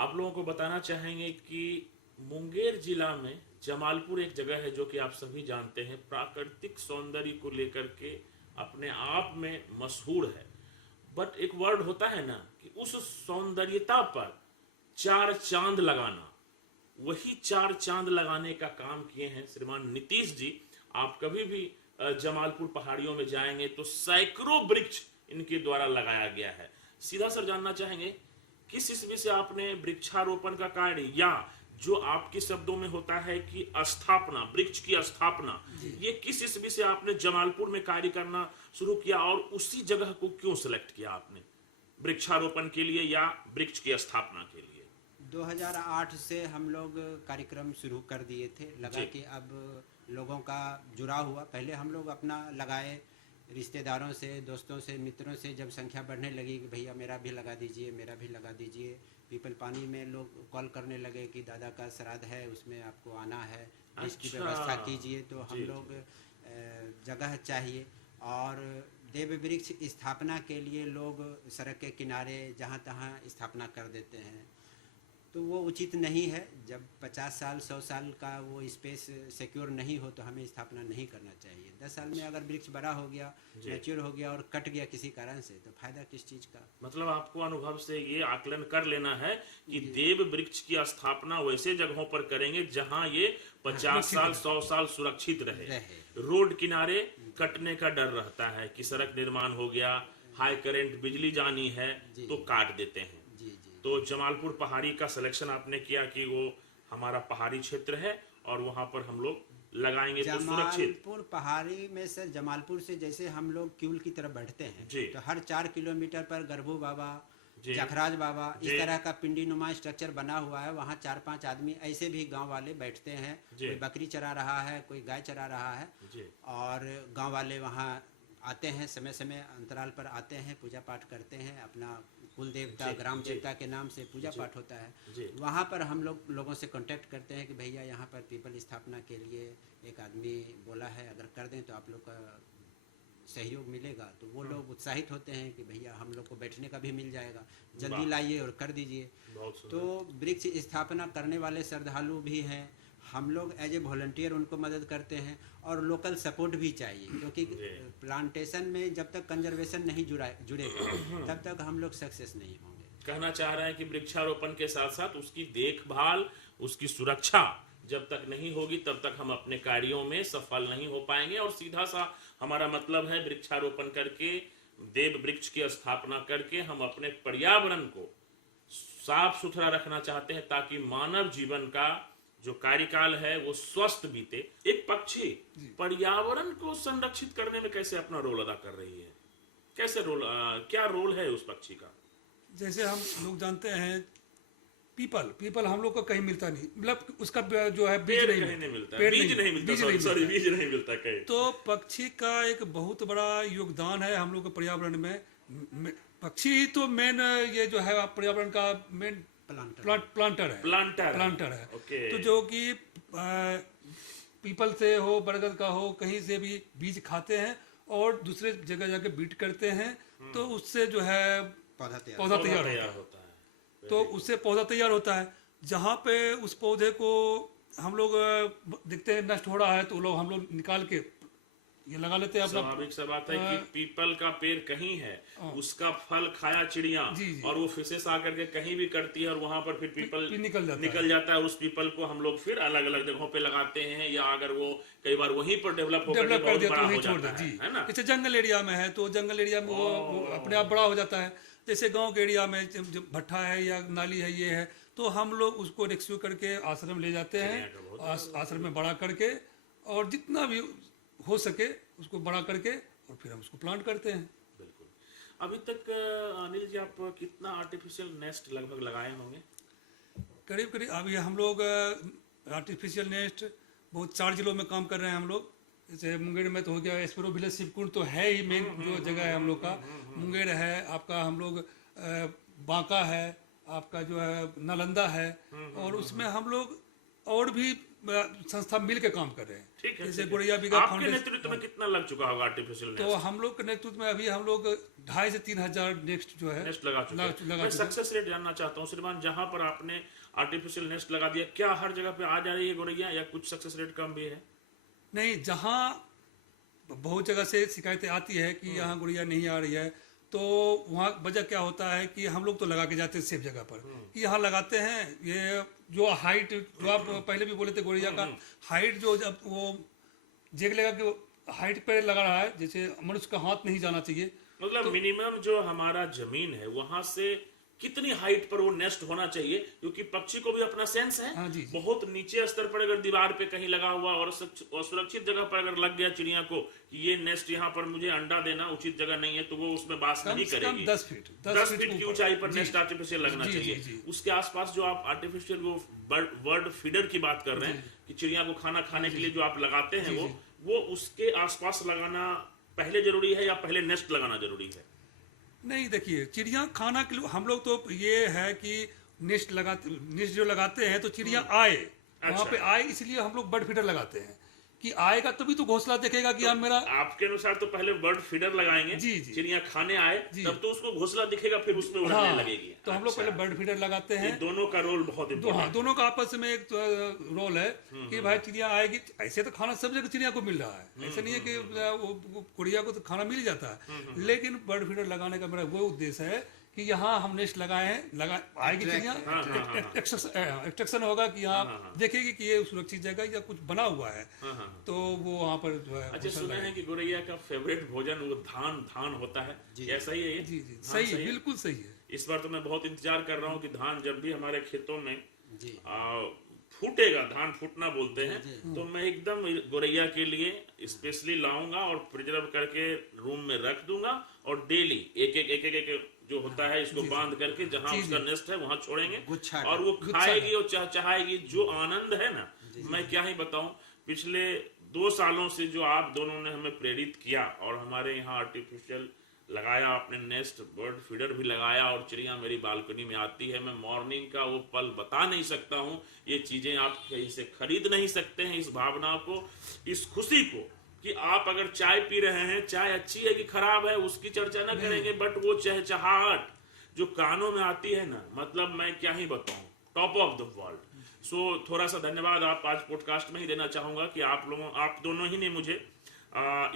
आप लोगों को बताना चाहेंगे कि मुंगेर जिला में जमालपुर एक जगह है जो कि आप सभी जानते हैं, प्राकृतिक सौंदर्य को लेकर के अपने आप में मशहूर है। बट एक वर्ड होता है ना कि उस सौंदर्यता पर चार चांद लगाना, वही चार चांद लगाने का काम किए हैं श्रीमान नीतीश जी। आप कभी भी जमालपुर पहाड़ियों में जाएंगे तो सैकड़ों वृक्ष इनके द्वारा लगाया गया है। सीधा सर जानना चाहेंगे किस ईस्वी से आपने वृक्षारोपण का कार्य, या जो आपके शब्दों में होता है कि स्थापना, वृक्ष की स्थापना, ये किस ईस्वी से आपने जमालपुर में कार्य करना शुरू किया और उसी जगह को क्यों सिलेक्ट किया आपने वृक्षारोपण के लिए या वृक्ष की स्थापना के लिए? 2008 से हम लोग कार्यक्रम शुरू कर दिए थे, लगा कि अब लोगों का जुड़ाव हुआ। पहले हम लोग अपना लगाए, रिश्तेदारों से, दोस्तों से, मित्रों से जब संख्या बढ़ने लगी कि भैया मेरा भी लगा दीजिए, मेरा भी लगा दीजिए। पीपल पानी में लोग कॉल करने लगे कि दादा का श्राद्ध है, उसमें आपको आना है, इसकी व्यवस्था कीजिए। तो हम लोग जगह चाहिए और देव वृक्ष स्थापना के लिए लोग सड़क के किनारे जहाँ तहाँ स्थापना कर देते हैं, तो वो उचित नहीं है। जब 50 साल 100 साल का वो स्पेस सिक्योर नहीं हो तो हमें स्थापना नहीं करना चाहिए। 10 साल में अगर वृक्ष बड़ा हो गया, मैच्योर हो गया और कट गया किसी कारण से, तो फायदा किस चीज़ का? मतलब आपको अनुभव से ये आकलन कर लेना है कि देव वृक्ष की स्थापना वैसे जगहों पर करेंगे जहां ये 50 साल 100 साल सुरक्षित रहे। रोड किनारे कटने का डर रहता है कि सड़क निर्माण हो गया, हाई करंट बिजली जानी है तो काट देते हैं। तो जमालपुर पहाड़ी का सिलेक्शन आपने किया कि वो हमारा पहाड़ी क्षेत्र है और वहां पर हम लोग लगाएंगे तो सुरक्षित। जमालपुर पहाड़ी में सर, जमालपुर से जैसे हम लोग क्यूल की तरफ बढ़ते हैं तो हर 4 किलोमीटर पर गरबू बाबा, जखराज बाबा, इस तरह का पिंडी नुमा स्ट्रक्चर बना हुआ है। वहाँ 4-5 आदमी ऐसे भी गांव वाले बैठते हैं, कोई बकरी चरा रहा है, कोई गाय चरा रहा है, और गांव वाले वहाँ आते हैं, समय समय अंतराल पर आते हैं, पूजा पाठ करते हैं, अपना कुल देवता ग्राम देवता के नाम से पूजा पाठ होता है। वहाँ पर हम लोगों से कांटेक्ट करते हैं कि भैया यहाँ पर पीपल स्थापना के लिए एक आदमी बोला है, अगर कर दें तो आप लोग का सहयोग मिलेगा। तो वो लोग उत्साहित होते हैं कि भैया हम लोग को बैठने का भी मिल जाएगा, जल्दी लाइए और कर दीजिए। तो वृक्ष स्थापना करने वाले श्रद्धालु भी हैं, हम लोग एज ए वॉलंटियर उनको मदद करते हैं, और लोकल सपोर्ट भी चाहिए, क्योंकि प्लांटेशन में जब तक कंजर्वेशन नहीं जुड़ेगा तब तक हम लोग सक्सेस नहीं होंगे। कहना चाह रहे हैं कि वृक्षारोपण के साथ साथ उसकी देखभाल, उसकी सुरक्षा जब तक नहीं होगी तब तक हम अपने कार्यों में सफल नहीं हो पाएंगे। और सीधा सा हमारा मतलब है, वृक्षारोपण करके, देव वृक्ष की स्थापना करके हम अपने पर्यावरण को साफ सुथरा रखना चाहते हैं ताकि मानव जीवन का जो कार्यकाल है वो स्वस्थ बीते। एक पक्षी पर्यावरण को संरक्षित करने में कैसे अपना रोल अदा कर रही है? कैसे क्या रोल है उस पक्षी का? जैसे हम लोग जानते हैं पीपल हम लोग को कहीं मिलता नहीं, मतलब उसका जो है बीज नहीं मिलता, बीज नहीं मिलता कहीं। तो पक्षी का एक बहुत बड़ा योगदान है हम लोग के पर्यावरण में। पक्षी ही तो मेन, ये जो है पर्यावरण का मेन प्लांटर है। तो जो कि पीपल से हो, बरगद का हो, कहीं से भी बीज खाते हैं और दूसरे जगह जाके बीट करते हैं, तो उससे जो है पौधा तैयार होता है। तो उससे पौधा तैयार होता है। जहाँ पे उस पौधे को हम लोग देखते हैं नष्ट हो रहा है तो हम लोग निकाल के ये लगा लेते हैं। स्वाभाविक सा बात है कि पीपल का पेड़ कहीं है, उसका फल खाया चिड़िया, और वो फिशेस आकर के कहीं भी करती है और वहां पर फिर पीपल निकल जाता है। उस पीपल को हम लोग फिर अलग अलग जगहों पे लगाते हैं, या अगर वो कई बार वहीं पर डेवलप कर दिया तो वहीं छोड़ देते हैं ना। जैसे जंगल एरिया में है तो जंगल एरिया में वो अपने आप बड़ा हो जाता है। जैसे गाँव के एरिया में भट्ठा है या नाली है, ये है, तो हम लोग उसको रेस्क्यू करके आश्रम ले जाते हैं, आश्रम में बड़ा करके, और जितना भी हो सके उसको बड़ा करके और फिर हम उसको प्लांट करते हैं। बिल्कुल। अभी तक अनिल जी आप कितना आर्टिफिशियल नेस्ट लगभग लगाए होंगे? करीब अभी हम लोग आर्टिफिशियल नेस्ट बहुत 4 जिलों में काम कर रहे हैं हम लोग। जैसे मुंगेर में तो हो गया, एस्पेरो विलेज शिवकुंड तो है ही मेन जो जगह है हम लोग का। मुंगेर है आपका, हम लोग बांका है आपका, जो है नालंदा है, और उसमें हम लोग और भी संस्था मिल के काम कर रहे हैं। ठीक है, जैसे ठीक है। गुड़ैया बीघा आपके फाउंडेशन, नेतृत्व में कितना लग चुका होगा आर्टिफिशियल तो हम लोग के नेतृत्व में अभी हम लोग 2,500 से 3,000 नेस्ट जो है नेस्ट लगा चुके हैं। मैं सक्सेस रेट जानना चाहता हूँ श्रीमान, जहां पर आपने आर्टिफिशियल नेस्ट लगा दिया, क्या हर जगह पे आ जा रही है गौरैया या कुछ सक्सेस रेट कम भी है? नहीं, जहाँ बहुत जगह से शिकायतें आती है कि यहाँ गुड़िया नहीं आ रही है, तो वहाँ वजह क्या होता है कि हम लोग तो लगा के जाते हैं सेफ जगह पर, कि यहाँ लगाते हैं ये जो हाइट, जो आप पहले भी बोले थे गुड़िया का हाइट, जो जब वो देख लेगा कि हाइट पे लगा रहा है, जैसे मनुष्य का हाथ नहीं जाना चाहिए। मतलब मिनिमम जो हमारा जमीन है वहां से कितनी हाइट पर वो नेस्ट होना चाहिए, क्योंकि पक्षी को भी अपना सेंस है। हाँ जी, बहुत नीचे स्तर पर अगर दीवार पे कहीं लगा हुआ और सुरक्षित जगह पर अगर लग गया चिड़िया को कि ये नेस्ट यहाँ पर मुझे अंडा देना उचित जगह नहीं है, तो वो उसमें बास नहीं करेगी। 10 फीट की ऊंचाई पर नेस्ट आर्टिफिशियल लगना चाहिए। उसके आसपास जो आप आर्टिफिशियल वो बर्ड फीडर की बात कर रहे हैं कि चिड़िया को खाना खाने के लिए जो आप लगाते हैं वो उसके आसपास लगाना पहले जरूरी है या पहले नेस्ट लगाना जरूरी है? नहीं, देखिए, चिड़िया खाना के लिए हम लोग तो ये है कि नेस्ट जो लगाते हैं तो चिड़िया आए, वहाँ पे आए, इसलिए हम लोग बर्ड फीडर लगाते हैं कि आएगा तभी तो घोंसला देखेगा कि मेरा। आपके अनुसार तो पहले बर्ड फीडर लगाएंगे, चिड़िया खाने आए तब तो उसको घोंसला दिखेगा, फिर उसमें उड़ने लगेगी। तो हम लोग पहले बर्ड फीडर लगाते हैं। दोनों का रोल बहुत इम्पोर्टेंट है। दोनों का आपस में एक रोल है कि भाई चिड़िया आएगी, ऐसे तो खाना सब जगह चिड़िया को मिल रहा है, ऐसा नहीं है कि वो गुड़िया को तो खाना मिल जाता है, लेकिन बर्ड फीडर लगाने का मेरा वो उद्देश्य है कि यहाँ हम नेस्ट लगाए हैं, आएगी चिड़िया, एक्सट्रैक्शन होगा कि यहाँ देखेगी कि ये सुरक्षित जगह या कुछ बना हुआ है, तो वो वहाँ पर जो है। अच्छा, सुना है कि गौरैया का फेवरेट भोजन वो धान होता है, ऐसा ही है ये? जी, सही है, बिल्कुल सही है। इस बार तो मैं बहुत इंतजार कर रहा हूँ कि धान जब भी हमारे खेतों में फूटेगा, धान फूटना बोलते हैं, तो मैं एकदम गौरैया के लिए स्पेशली लाऊंगा और प्रिजर्व करके रूम में रख दूंगा और डेली एक जो होता है इसको बांध करके जहां उसका नेस्ट है वहां छोड़ेंगे और वो खाएगी और चाहेगी। जो आनंद है ना, मैं क्या ही बताऊं। पिछले 2 सालों से जो आप दोनों ने हमें प्रेरित किया और हमारे यहाँ आर्टिफिशियल लगाया, आपने नेस्ट बर्ड फीडर भी लगाया और चिड़िया मेरी बालकनी में आती है, मैं मॉर्निंग का वो पल बता नहीं सकता हूँ। ये चीजें आप कहीं से खरीद नहीं सकते हैं, इस भावना को, इस खुशी को कि आप अगर चाय पी रहे हैं, चाय अच्छी है कि खराब है उसकी चर्चा ना करेंगे, बट वो चहचहाहट जो कानों में आती है ना, मतलब मैं क्या ही बताऊं, टॉप ऑफ द वर्ल्ड। सो थोड़ा सा धन्यवाद आप आज पॉडकास्ट में ही देना चाहूंगा कि आप दोनों ही ने मुझे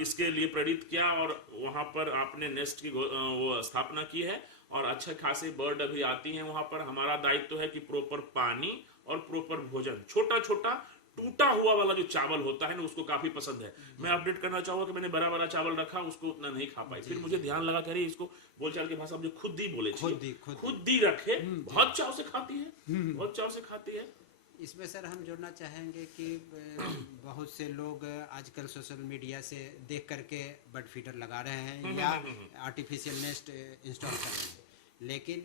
इसके लिए प्रेरित किया और वहां पर आपने नेस्ट की वो स्थापना की है और अच्छे खासे बर्ड अभी आती हैं वहां पर। हमारा दायित्व है कि प्रॉपर पानी और प्रॉपर भोजन, छोटा छोटा टूटा हुआ वाला जो चावल होता है ना उसको काफी पसंद है। मैं अपडेट करना चाहूंगा कि मैंने बड़ा बड़ा चावल रखा, उसको उतना नहीं खा पाई, फिर मुझे ध्यान लगा कि इसको बोलचाल की भाषा में खुद ही बोले, खुद ही रखे, बहुत चाव से खाती है, बहुत चाव से खाती है। इसमें सर हम जोड़ना चाहेंगे कि बहुत से लोग आजकल सोशल मीडिया से देख करके बर्ड फीडर लगा रहे हैं या आर्टिफिशियल नेस्ट इंस्टॉल कर रहे हैं, लेकिन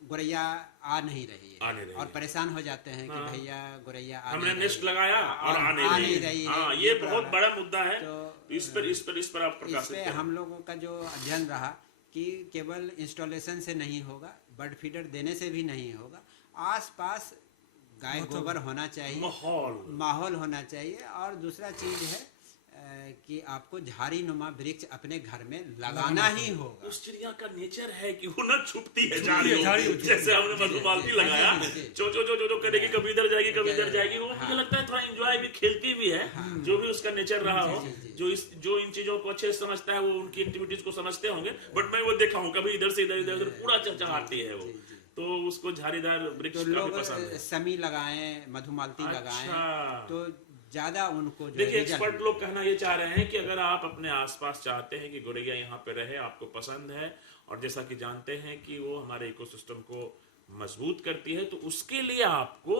गौरैया आ नहीं रही है और परेशान हो जाते हैं कि भैया गौरैया हमने नेस्ट लगाया और आ नहीं रही है। ये बहुत बड़ा मुद्दा है, तो इस पर आप प्रकाश करें। हम लोगों का जो अध्ययन रहा कि केवल इंस्टॉलेशन से नहीं होगा, बर्ड फीडर देने से भी नहीं होगा, आसपास गाय गोबर होना चाहिए, माहौल होना चाहिए, और दूसरा चीज है कि आपको झाड़ी नुमा वृक्ष अपने घर में लगाना ही होगा। उस चिड़िया का नेचर है कि वो न छुपती है झाड़ी, जैसे हमने मधुमालती लगाया, जो करेगी, कभी इधर जाएगी कभी इधर जाएगी, वो मुझे लगता है थोड़ा एंजॉय भी, खेलती भी है, जो भी उसका नेचर रहा हो। जो इन चीजों को अच्छे से समझता है वो उनकी एक्टिविटीज को समझते होंगे, बट मैं वो देखा हूँ कभी इधर से इधर पूरा चहचहाती है वो, तो उसको झाड़ीदार वृक्ष काफी पसंद है। समी लगाएं, मधुमालती लगाएं तो ज्यादा उनको देखिए, एक्सपर्ट लोग कहना ये चाह रहे हैं कि अगर आप अपने आसपास चाहते हैं कि गौरैया यहाँ पे रहे, आपको पसंद है और जैसा कि जानते हैं कि वो हमारे इकोसिस्टम को मजबूत करती है, तो उसके लिए आपको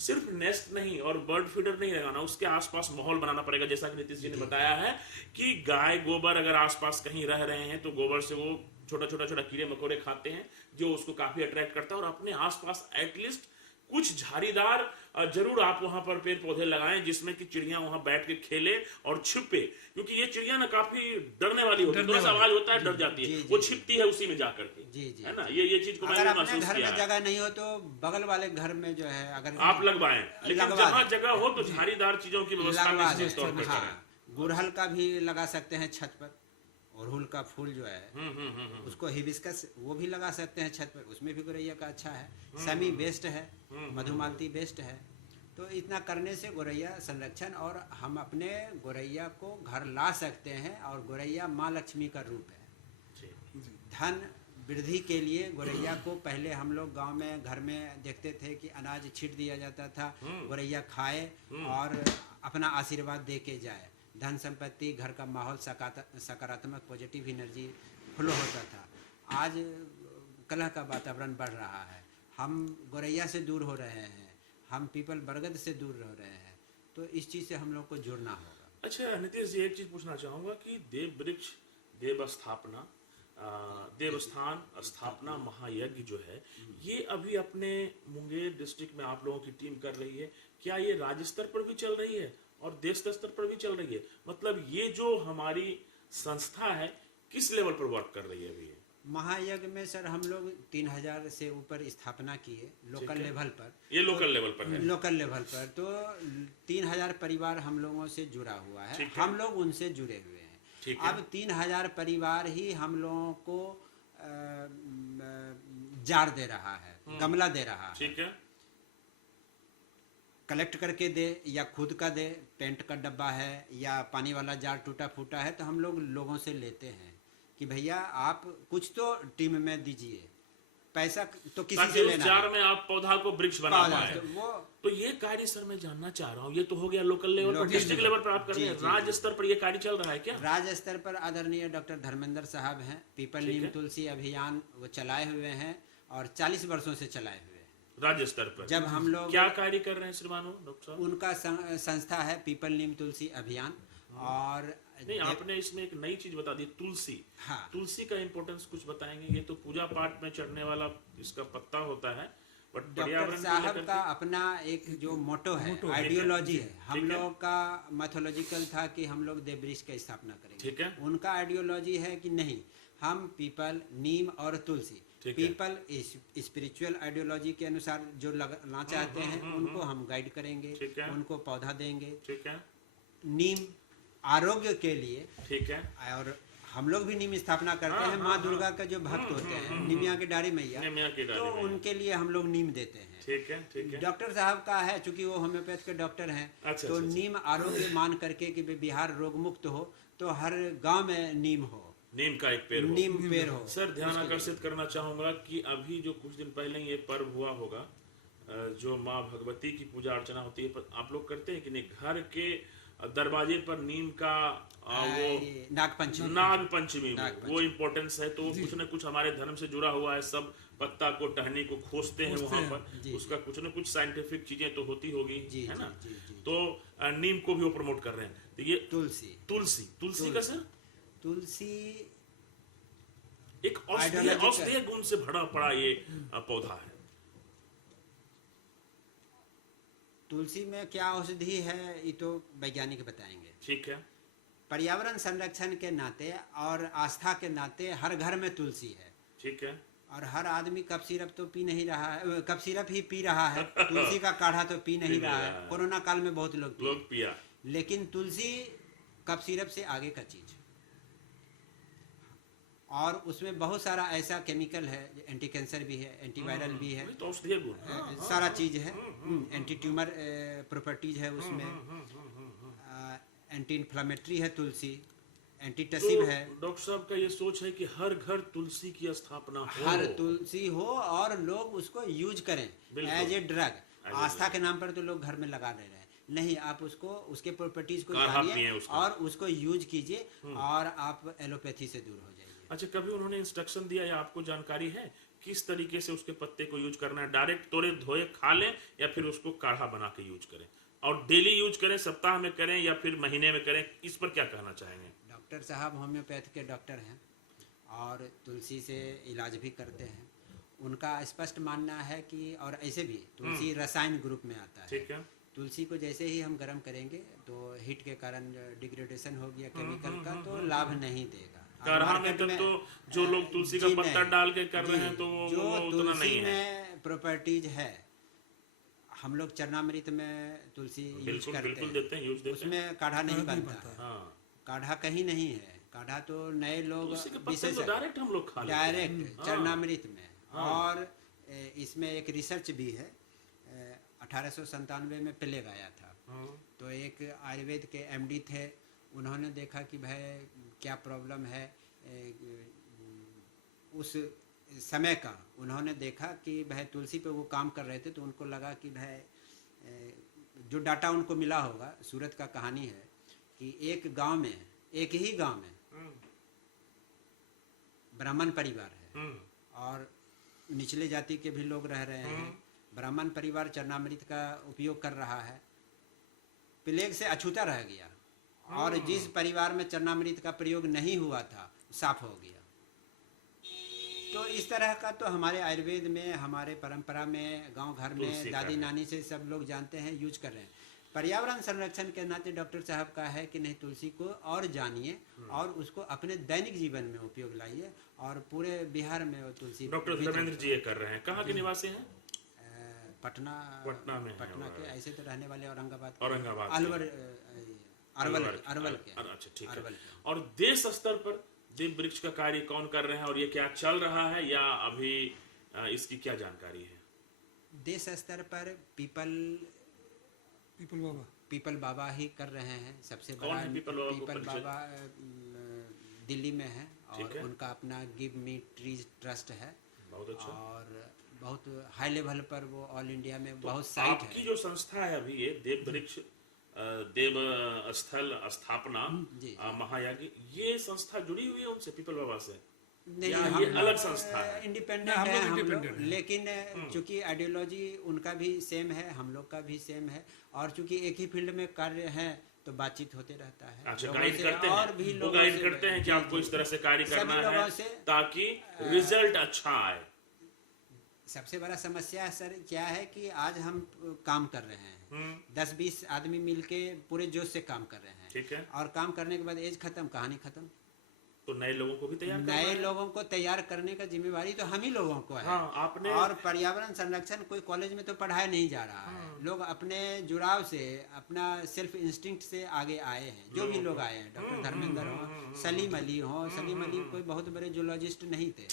सिर्फ नेस्ट नहीं और बर्ड फीडर नहीं लगाना, उसके आसपास माहौल बनाना पड़ेगा। जैसा कि नीतीश जी ने बताया है कि गाय गोबर अगर आसपास कहीं रह रहे हैं तो गोबर से वो छोटा कीड़े मकोड़े खाते हैं जो उसको काफी अट्रैक्ट करता है, और अपने आसपास एटलीस्ट कुछ झाड़ीदार जरूर आप वहां पर पेड़ पौधे लगाएं जिसमें कि चिड़िया वहां बैठ के खेले और छिपे, क्योंकि ये चिड़िया ना काफी डरने वाली होती है, थोड़ा सा आवाज होता है डर जाती है, वो छिपती है उसी में जाकर के, है ना। ये चीज को मैंने महसूस किया। घर में जगह नहीं हो तो बगल वाले घर में जो है अगर आप लगवाएं, लेकिन जहाँ जगह हो तो झाड़ीदार चीजों की व्यवस्था निश्चित तौर पर करें। गुड़हल का भी लगा सकते हैं छत पर, अड़हुल का फूल जो है उसको हिबिस्कस वो भी लगा सकते हैं छत पर, उसमें भी गोरैया का अच्छा है। समी बेस्ट है, मधुमालती बेस्ट है। तो इतना करने से गोरैया संरक्षण, और हम अपने गोरैया को घर ला सकते हैं। और गोरैया माँ लक्ष्मी का रूप है। धन वृद्धि के लिए गोरैया को पहले हम लोग गांव में घर में देखते थे कि अनाज छींट दिया जाता था, गोरैया खाए और अपना आशीर्वाद दे के जाए। धन संपत्ति, घर का माहौल सकारात्मक पॉजिटिव एनर्जी फ्लो होता था। आज कलह का वातावरण बढ़ रहा है, हम गोरैया से दूर हो रहे हैं, हम पीपल बरगद से दूर रह रहे हैं। तो इस चीज से हम लोग को जुड़ना होगा। अच्छा नीतीश जी, एक चीज पूछना चाहूंगा कि देव वृक्ष, देव स्थापना, देवस्थान स्थापना महायज्ञ जो है, ये अभी अपने मुंगेर डिस्ट्रिक्ट में आप लोगों की टीम कर रही है। क्या ये राज्य स्तर पर भी चल रही है और देश स्तर पर भी चल रही है? मतलब ये जो हमारी संस्था है किस लेवल पर वर्क कर रही है अभी? महायज्ञ में सर हम लोग 3000 से ऊपर स्थापना किए लोकल लेवल पर। ये लोकल लेवल पर है? लोकल लेवल पर तो 3000 परिवार हम लोगों से जुड़ा हुआ है, हम लोग उनसे जुड़े हुए हैं। अब 3000 परिवार ही हम लोगों को जार दे रहा है, गमला दे रहा है। ठीक है, कलेक्ट करके दे या खुद का दे, पेंट का डब्बा है या पानी वाला जार टूटा फूटा है तो हम लोगों से लेते हैं कि भैया आप कुछ तो टीम में दीजिए, पैसा तो किसी से लेना जार में आप पौधा को वृक्ष बना पाए। तो ये कार्य सर मैं जानना चाह रहा हूँ, ये तो हो गया लोकल लेवल पर, डिस्ट्रिक्ट लेवल पर आप कर रहे हैं, राज्य स्तर पर ये कार्य चल रहा है क्या? राज्य स्तर पर आदरणीय डॉक्टर धर्मेंद्र साहब हैं, पीपल नीम तुलसी अभियान वो चलाए हुए हैं और 40 वर्षों से चलाए हुए हैं राज्य स्तर पर। जब हम लोग क्या कार्य कर रहे हैं श्रीमानो डॉक्टर साहब? उनका संस्था है पीपल नीम तुलसी अभियान। और नहीं, आपने इसमें एक नई चीज बता दी, तुलसी। हाँ, तुलसी का इम्पोर्टेंस कुछ बताएंगे? ये तो पूजा पाठ में चढ़ने वाला इसका पत्ता होता है, बट डॉक्टर साहब का अपना एक जो मोटो है, आइडियोलॉजी है, हम लोग का मैथोलॉजिकल था कि हम लोग देव वृक्ष की स्थापना करेंगे। ठीक है। उनका आइडियोलॉजी है कि नहीं, हम पीपल, नीम और तुलसी, पीपल स्पिरिचुअल आइडियोलॉजी के अनुसार जो लगाना चाहते हैं उनको हम गाइड करेंगे, उनको पौधा देंगे। ठीक है। नीम आरोग्य के लिए, ठीक है, और हम लोग भी नीम स्थापना करते हैं। माँ दुर्गा का जो भक्त होते हैं, निमिया के डारी मैया, तो उनके लिए हम लोग नीम देते हैं। ठीक है, ठीक है। डॉक्टर साहब का है, चूंकि वो होम्योपैथ के डॉक्टर हैं, तो नीम आरोग्य मान करके कि बिहार रोग मुक्त हो तो हर गांव में नीम हो, नीम का एक पेड़ हो, नीम पेड़ हो। सर ध्यान आकर्षित करना चाहूंगा कि अभी जो कुछ दिन पहले ये पर्व हुआ होगा जो माँ भगवती की पूजा अर्चना होती है, आप लोग करते हैं कि नहीं? घर के दरवाजे पर नीम का वो नाग पंचमी वो इम्पोर्टेंस है, तो कुछ न कुछ हमारे धर्म से जुड़ा हुआ है। सब पत्ता को, टहनी को खोजते हैं वहां पर, उसका कुछ न कुछ साइंटिफिक चीजें तो होती होगी, है ना? तो नीम को भी वो प्रमोट कर रहे हैं। तो ये तुलसी का सर, तुलसी एक औषधीय गुण से भरा पड़ा ये पौधा है। तुलसी में क्या औषधि है ये तो वैज्ञानिक बताएंगे। ठीक है। पर्यावरण संरक्षण के नाते और आस्था के नाते हर घर में तुलसी है। ठीक है। और हर आदमी कप सिरप तो पी नहीं रहा है, कप सिरप ही पी रहा है, तुलसी का काढ़ा तो पी नहीं रहा है। कोरोना काल में बहुत लोग पिया, लेकिन तुलसी कप सिरप से आगे का चीज, और उसमें बहुत सारा ऐसा केमिकल है, एंटी कैंसर भी है, एंटीवायरल भी है, तो औषधीय गुण सारा चीज है, एंटी ट्यूमर प्रॉपर्टीज है उसमें, एंटी इन्फ्लामेटरी है तुलसी, एंटीटसिव है। डॉक्टर साहब का ये सोच है कि हर घर तुलसी की स्थापना हो, हर तुलसी हो और लोग उसको यूज करें एज ए ड्रग। आस्था के नाम पर तो लोग घर में लगा रहे हैं, नहीं, आप उसको उसके प्रॉपर्टीज को जानिए और उसको यूज कीजिए और आप एलोपैथी से दूर हो जाइए। अच्छा, कभी उन्होंने इंस्ट्रक्शन दिया या आपको जानकारी है किस तरीके से उसके पत्ते को यूज करना है? डायरेक्ट तोड़े धोए खा लें या फिर उसको काढ़ा बना के यूज करें? और डेली यूज करें, सप्ताह में करें या फिर महीने में करें? इस पर क्या कहना चाहेंगे? डॉक्टर साहब होम्योपैथ के डॉक्टर हैं और तुलसी से इलाज भी करते हैं। उनका स्पष्ट मानना है कि, और ऐसे भी तुलसी रसायन ग्रुप में आता है। ठीक है। तुलसी को जैसे ही हम गर्म करेंगे तो हीट के कारण डिग्रेडेशन हो गया केमिकल का, तो लाभ नहीं देगा। काढ़ा में तो जो लोग तुलसी का पत्ता डाल के कर रहे हैं तो वो जो उतना नहीं है। में प्रॉपर्टीज है, हम लोग चरणामृत में तुलसी यूज करते हैं, उसमें काढ़ा नहीं बनता। काढ़ा कहीं नहीं है, काढ़ा तो नए लोग विशेष डायरेक्ट चरणामृत में। और इसमें एक रिसर्च भी है, 1897 में प्लेग आया था, तो एक आयुर्वेद के एमडी थे, उन्होंने देखा कि भाई क्या प्रॉब्लम है उस समय का। उन्होंने देखा कि भाई तुलसी पे वो काम कर रहे थे, तो उनको लगा कि भाई जो डाटा उनको मिला होगा, सूरत का कहानी है कि एक गांव में, एक ही गांव में ब्राह्मण परिवार है और निचले जाति के भी लोग रह रहे हैं। ब्राह्मण परिवार चरणामृत का उपयोग कर रहा है, प्लेग से अछूता रह गया, और जिस परिवार में चरणामृत का प्रयोग नहीं हुआ था साफ हो गया। तो इस तरह का तो हमारे आयुर्वेद में, हमारे परंपरा में, गांव घर में दादी नानी से सब लोग जानते हैं, यूज कर रहे हैं। पर्यावरण संरक्षण के नाते डॉक्टर साहब का है कि नहीं, तुलसी को और जानिए और उसको अपने दैनिक जीवन में उपयोग लाइए। और पूरे बिहार में वो तुलसी डॉक्टर धर्मेंद्र जी ये कर रहे हैं। कहाँ के निवासी हैं? पटना में, पटना के, ऐसे तो रहने वाले औरंगाबाद अरवल के। अच्छा, ठीक है। और देश स्तर पर देव वृक्ष का कार्य कौन कर रहे हैं और ये क्या चल रहा है, या अभी इसकी क्या जानकारी है? देश स्तर पर पीपल बाबा ही कर रहे हैं। सबसे बड़ा पीपल बाबा दिल्ली में है, और उनका अपना गिव मी ट्रीज ट्रस्ट है। बहुत अच्छा। और बहुत हाई लेवल पर वो ऑल इंडिया में बहुत साइट है। आपकी जो संस्था है अभी, ये देव वृक्ष देव स्थल स्थापना महायागी, ये संस्था जुड़ी हुई है उनसे, पीपल बाबा से? नहीं, हम ये अलग संस्था है, इंडिपेंडेंट है हम लोग। लेकिन चूंकि आइडियोलॉजी उनका भी सेम है, हम लोग का भी सेम है, और चूंकि एक ही फील्ड में कार्य है तो बातचीत होते रहता है। अच्छा, गाइड करते हैं, और भी लोग गाइड करते हैं कि आपको इस तरह से कार्य करना है ताकि रिजल्ट अच्छा आए। सबसे बड़ा समस्या सर क्या है कि आज हम काम कर रहे हैं, 10-20 आदमी मिलके पूरे जोश से काम कर रहे हैं, ठीक है, और काम करने के बाद एज खत्म, कहानी खत्म। तो नए लोगों को भी तैयार करना नए लोगों को तैयार करने का जिम्मेवारी तो हम ही लोगों को है। आपने और पर्यावरण संरक्षण कोई कॉलेज में तो पढ़ाया नहीं जा रहा है। लोग अपने जुड़ाव से, अपना सेल्फ इंस्टिंक्ट से आगे आए हैं, जो भी लोग आए हैं, डॉक्टर धर्मेंद्र हो, सलीम अली हो। सलीम अली कोई बहुत बड़े जूलॉजिस्ट नहीं थे,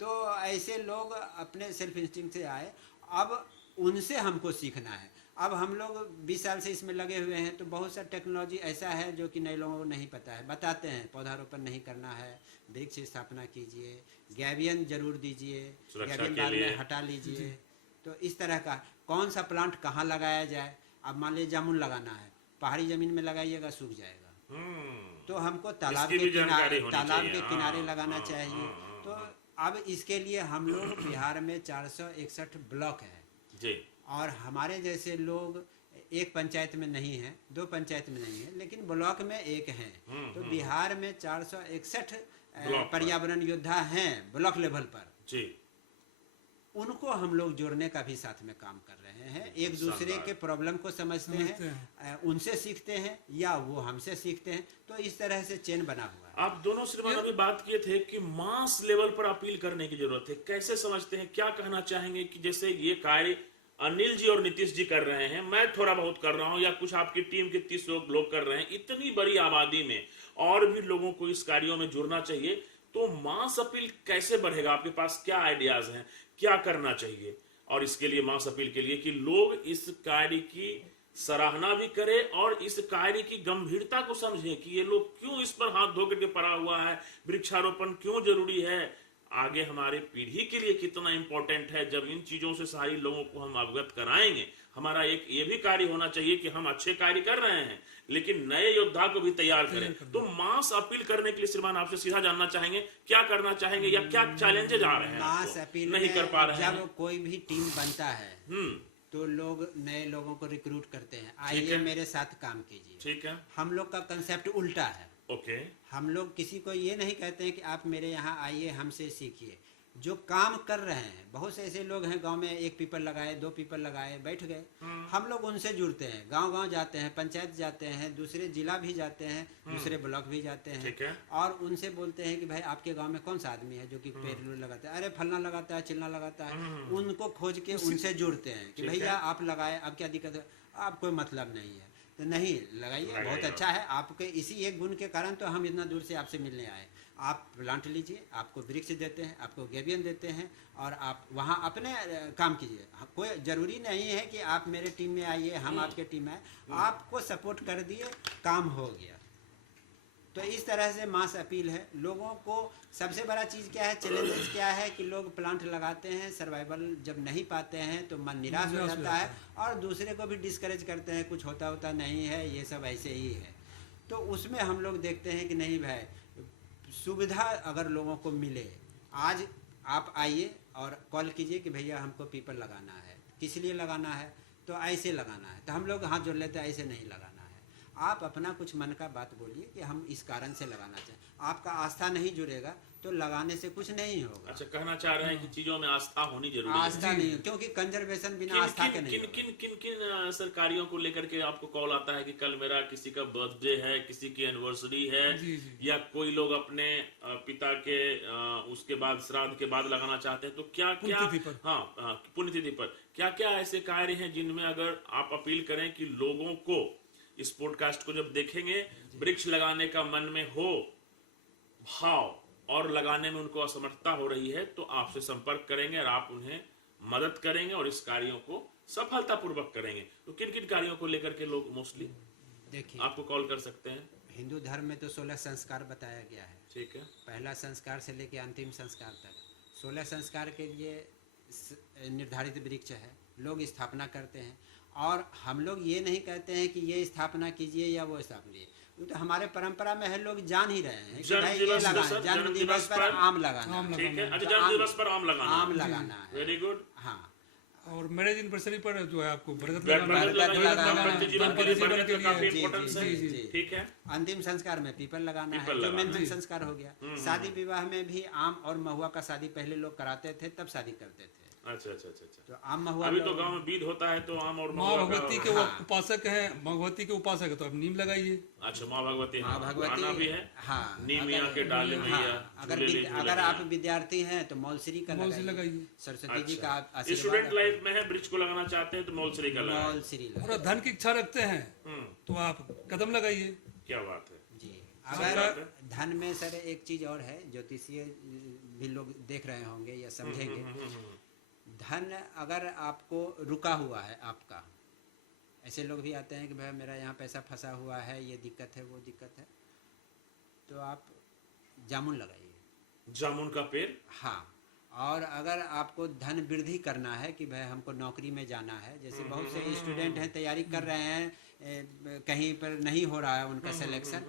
तो ऐसे लोग अपने सेल्फ इंस्टिंक्ट से आए। अब उनसे हमको सीखना है। अब हम लोग 20 साल से इसमें लगे हुए हैं, तो बहुत सा टेक्नोलॉजी ऐसा है जो कि नए लोगों को नहीं पता है। बताते हैं पौधारोपण नहीं करना है, वृक्ष स्थापना कीजिए, गैबियन जरूर दीजिए, गैबियन बाद में हटा लीजिए। तो इस तरह का कौन सा प्लांट कहाँ लगाया जाए। अब मान लीजिए जामुन लगाना है, पहाड़ी जमीन में लगाइएगा सूख जाएगा, तो हमको तालाब के किनारे लगाना चाहिए। तो अब इसके लिए हम लोग बिहार में 461 ब्लॉक है जी, और हमारे जैसे लोग एक पंचायत में नहीं है, 2 पंचायत में नहीं है, लेकिन ब्लॉक में एक है। तो बिहार में 461 पर्यावरण योद्धा हैं ब्लॉक लेवल पर जी। उनको हम लोग जोड़ने का भी साथ में काम कर रहे हैं। एक दूसरे के प्रॉब्लम को समझते हैं, उनसे सीखते हैं या वो हमसे सीखते हैं। तो इस तरह से चेन बना हुआ है। आप दोनों श्रीमान अभी बात किए थे कि मास लेवल पर अपील करने की जरूरत है। कैसे समझते हैं, क्या कहना चाहेंगे कि जैसे ये कार्य अनिल जी और नीतीश जी कर रहे हैं, मैं थोड़ा बहुत कर रहा हूं, या कुछ आपकी टीम के 30 लोग कर रहे हैं, इतनी बड़ी आबादी में और भी लोगों को इस कार्यों में जुड़ना चाहिए, तो मास अपील कैसे बढ़ेगा? आपके पास क्या आइडियाज हैं, क्या करना चाहिए? और इसके लिए मास अपील के लिए कि लोग इस कार्य की सराहना भी करें और इस कार्य की गंभीरता को समझें कि ये लोग क्यों इस पर हाथ धो करके पड़ा हुआ है, वृक्षारोपण क्यों जरूरी है, आगे हमारे पीढ़ी के लिए कितना इंपॉर्टेंट है। जब इन चीजों से सारी लोगों को हम अवगत कराएंगे, हमारा एक ये भी कार्य होना चाहिए कि हम अच्छे कार्य कर रहे हैं लेकिन नए योद्धा को भी तैयार करें। तो मास अपील करने के लिए श्रीमान आपसे सीधा जानना चाहेंगे, क्या करना चाहेंगे या क्या चैलेंजेस आ रहे हैं? मास अपील नहीं कर पा रहे हैं। जब कोई भी टीम बनता है तो लोग नए लोगों को रिक्रूट करते हैं, आइए मेरे साथ काम कीजिए। ठीक है, हम लोग का कंसेप्ट उल्टा है। ओके, हम लोग किसी को ये नहीं कहते हैं कि आप मेरे यहाँ आइए हमसे सीखिए। जो काम कर रहे हैं, बहुत से ऐसे लोग हैं गांव में, एक पीपल लगाए, 2 पीपल लगाए, बैठ गए। हम लोग उनसे जुड़ते हैं, गांव-गांव जाते हैं, पंचायत जाते हैं, दूसरे जिला भी जाते हैं, दूसरे ब्लॉक भी जाते हैं, और उनसे बोलते हैं कि भाई आपके गांव में कौन सा आदमी है जो कि पेड़ लगाता है, अरे फलना लगाता है, चिलना लगाता है। उनको खोज के उनसे जुड़ते हैं कि भैया आप लगाए, अब क्या दिक्कत है, आप कोई मतलब नहीं है तो नहीं लगाइए, बहुत अच्छा है। आपके इसी एक गुण के कारण तो हम इतना दूर से आपसे मिलने आए। आप प्लांट लीजिए, आपको वृक्ष देते हैं, आपको गेबियन देते हैं, और आप वहाँ अपने काम कीजिए। कोई ज़रूरी नहीं है कि आप मेरे टीम में आइए, हम आपके टीम में आए, आपको सपोर्ट कर दिए, काम हो गया। तो इस तरह से मास अपील है लोगों को। सबसे बड़ा चीज़ क्या है, चैलेंजेस क्या है कि लोग प्लांट लगाते हैं, सर्वाइवल जब नहीं पाते हैं तो मन निराश हो जाता है, और दूसरे को भी डिस्करेज करते हैं, कुछ होता नहीं है, ये सब ऐसे ही है। तो उसमें हम लोग देखते हैं कि नहीं भाई, सुविधा अगर लोगों को मिले, आज आप आइए और कॉल कीजिए कि भैया हमको पीपल लगाना है, किस लिए लगाना है, तो ऐसे लगाना है, तो हम लोग हाथ जोड़ लेते हैं, ऐसे नहीं लगाना है। आप अपना कुछ मन का बात बोलिए कि हम इस कारण से लगाना चाहें। आपका आस्था नहीं जुड़ेगा तो लगाने से कुछ नहीं होगा। अच्छा, कहना चाह रहे हैं कि चीजों में आस्था होनी जरूरी है। आस्था नहीं, क्योंकि कंजर्वेशन बिना आस्था के नहीं। किन सरकारियों को लेकर के आपको कॉल आता है कि कल मेरा किसी का बर्थडे है, किसी की एनिवर्सरी है, या कोई लोग अपने पिता के उसके बाद, श्राद्ध के बाद लगाना चाहते हैं, तो क्या पुण्यतिथि पर क्या क्या ऐसे कार्य हैं जिनमें अगर आप अपील करें कि लोगों को इस पॉडकास्ट को जब देखेंगे, वृक्ष लगाने का मन में हो भाव और लगाने में उनको असमर्थता हो रही है, तो आपसे संपर्क करेंगे और आप उन्हें मदद करेंगे और इस कार्यों को सफलतापूर्वक करेंगे। तो किन किन कार्यों को लेकर के लोग मोस्टली देखिए आपको कॉल कर सकते हैं? हिंदू धर्म में तो 16 संस्कार बताया गया है। ठीक है। पहला संस्कार से लेकर अंतिम संस्कार तक 16 संस्कार के लिए निर्धारित वृक्ष है, लोग स्थापना करते हैं। और हम लोग ये नहीं कहते हैं कि ये स्थापना कीजिए या वो स्थापना कीजिए, तो हमारे परंपरा में है, लोग जान ही रहे हैं कि भाई ये लगाना, जन्म दिवस पर आम लगाना, ठीक है, जन्म दिवस पर आम लगाना है। Very good. हाँ, और मैरिज एनिवर्सरी पर जो है आपको बरगद ठीक है। अंतिम संस्कार में पीपल लगाना है, जो मेन संस्कार हो गया। शादी विवाह में भी आम और महुआ का शादी पहले लोग कराते थे, तब शादी करते थे। अच्छा। तो आम महुआ, अभी तो गांव में बीज होता है तो आम और माँ भगवती के वो उपासक हैं, भगवती के उपासक है तो आप नीम लगाइए। अच्छा, माँ भगवती भी है। हाँ, नीम के डाले में, अगर आप विद्यार्थी हैं तो मौलश्री का लगाइए। सरस्वती जी का स्टूडेंट लाइफ में है, वृक्ष को लगाना चाहते हैं तो मौलश्री का लगाइए। और धन की इच्छा रखते हैं तो आप कदम लगाइए। क्या बात है जी। अगर धन में सर एक चीज और है, ज्योतिषीय भी लोग देख रहे होंगे या समझेंगे। धन अगर आपको रुका हुआ है, आपका, ऐसे लोग भी आते हैं कि भाई मेरा यहाँ पैसा फंसा हुआ है, ये दिक्कत है, वो दिक्कत है, तो आप जामुन लगाइए, जामुन का पेड़। हाँ। और अगर आपको धन वृद्धि करना है कि भाई हमको नौकरी में जाना है, जैसे बहुत से स्टूडेंट हैं तैयारी कर रहे हैं, कहीं पर नहीं हो रहा है उनका सिलेक्शन,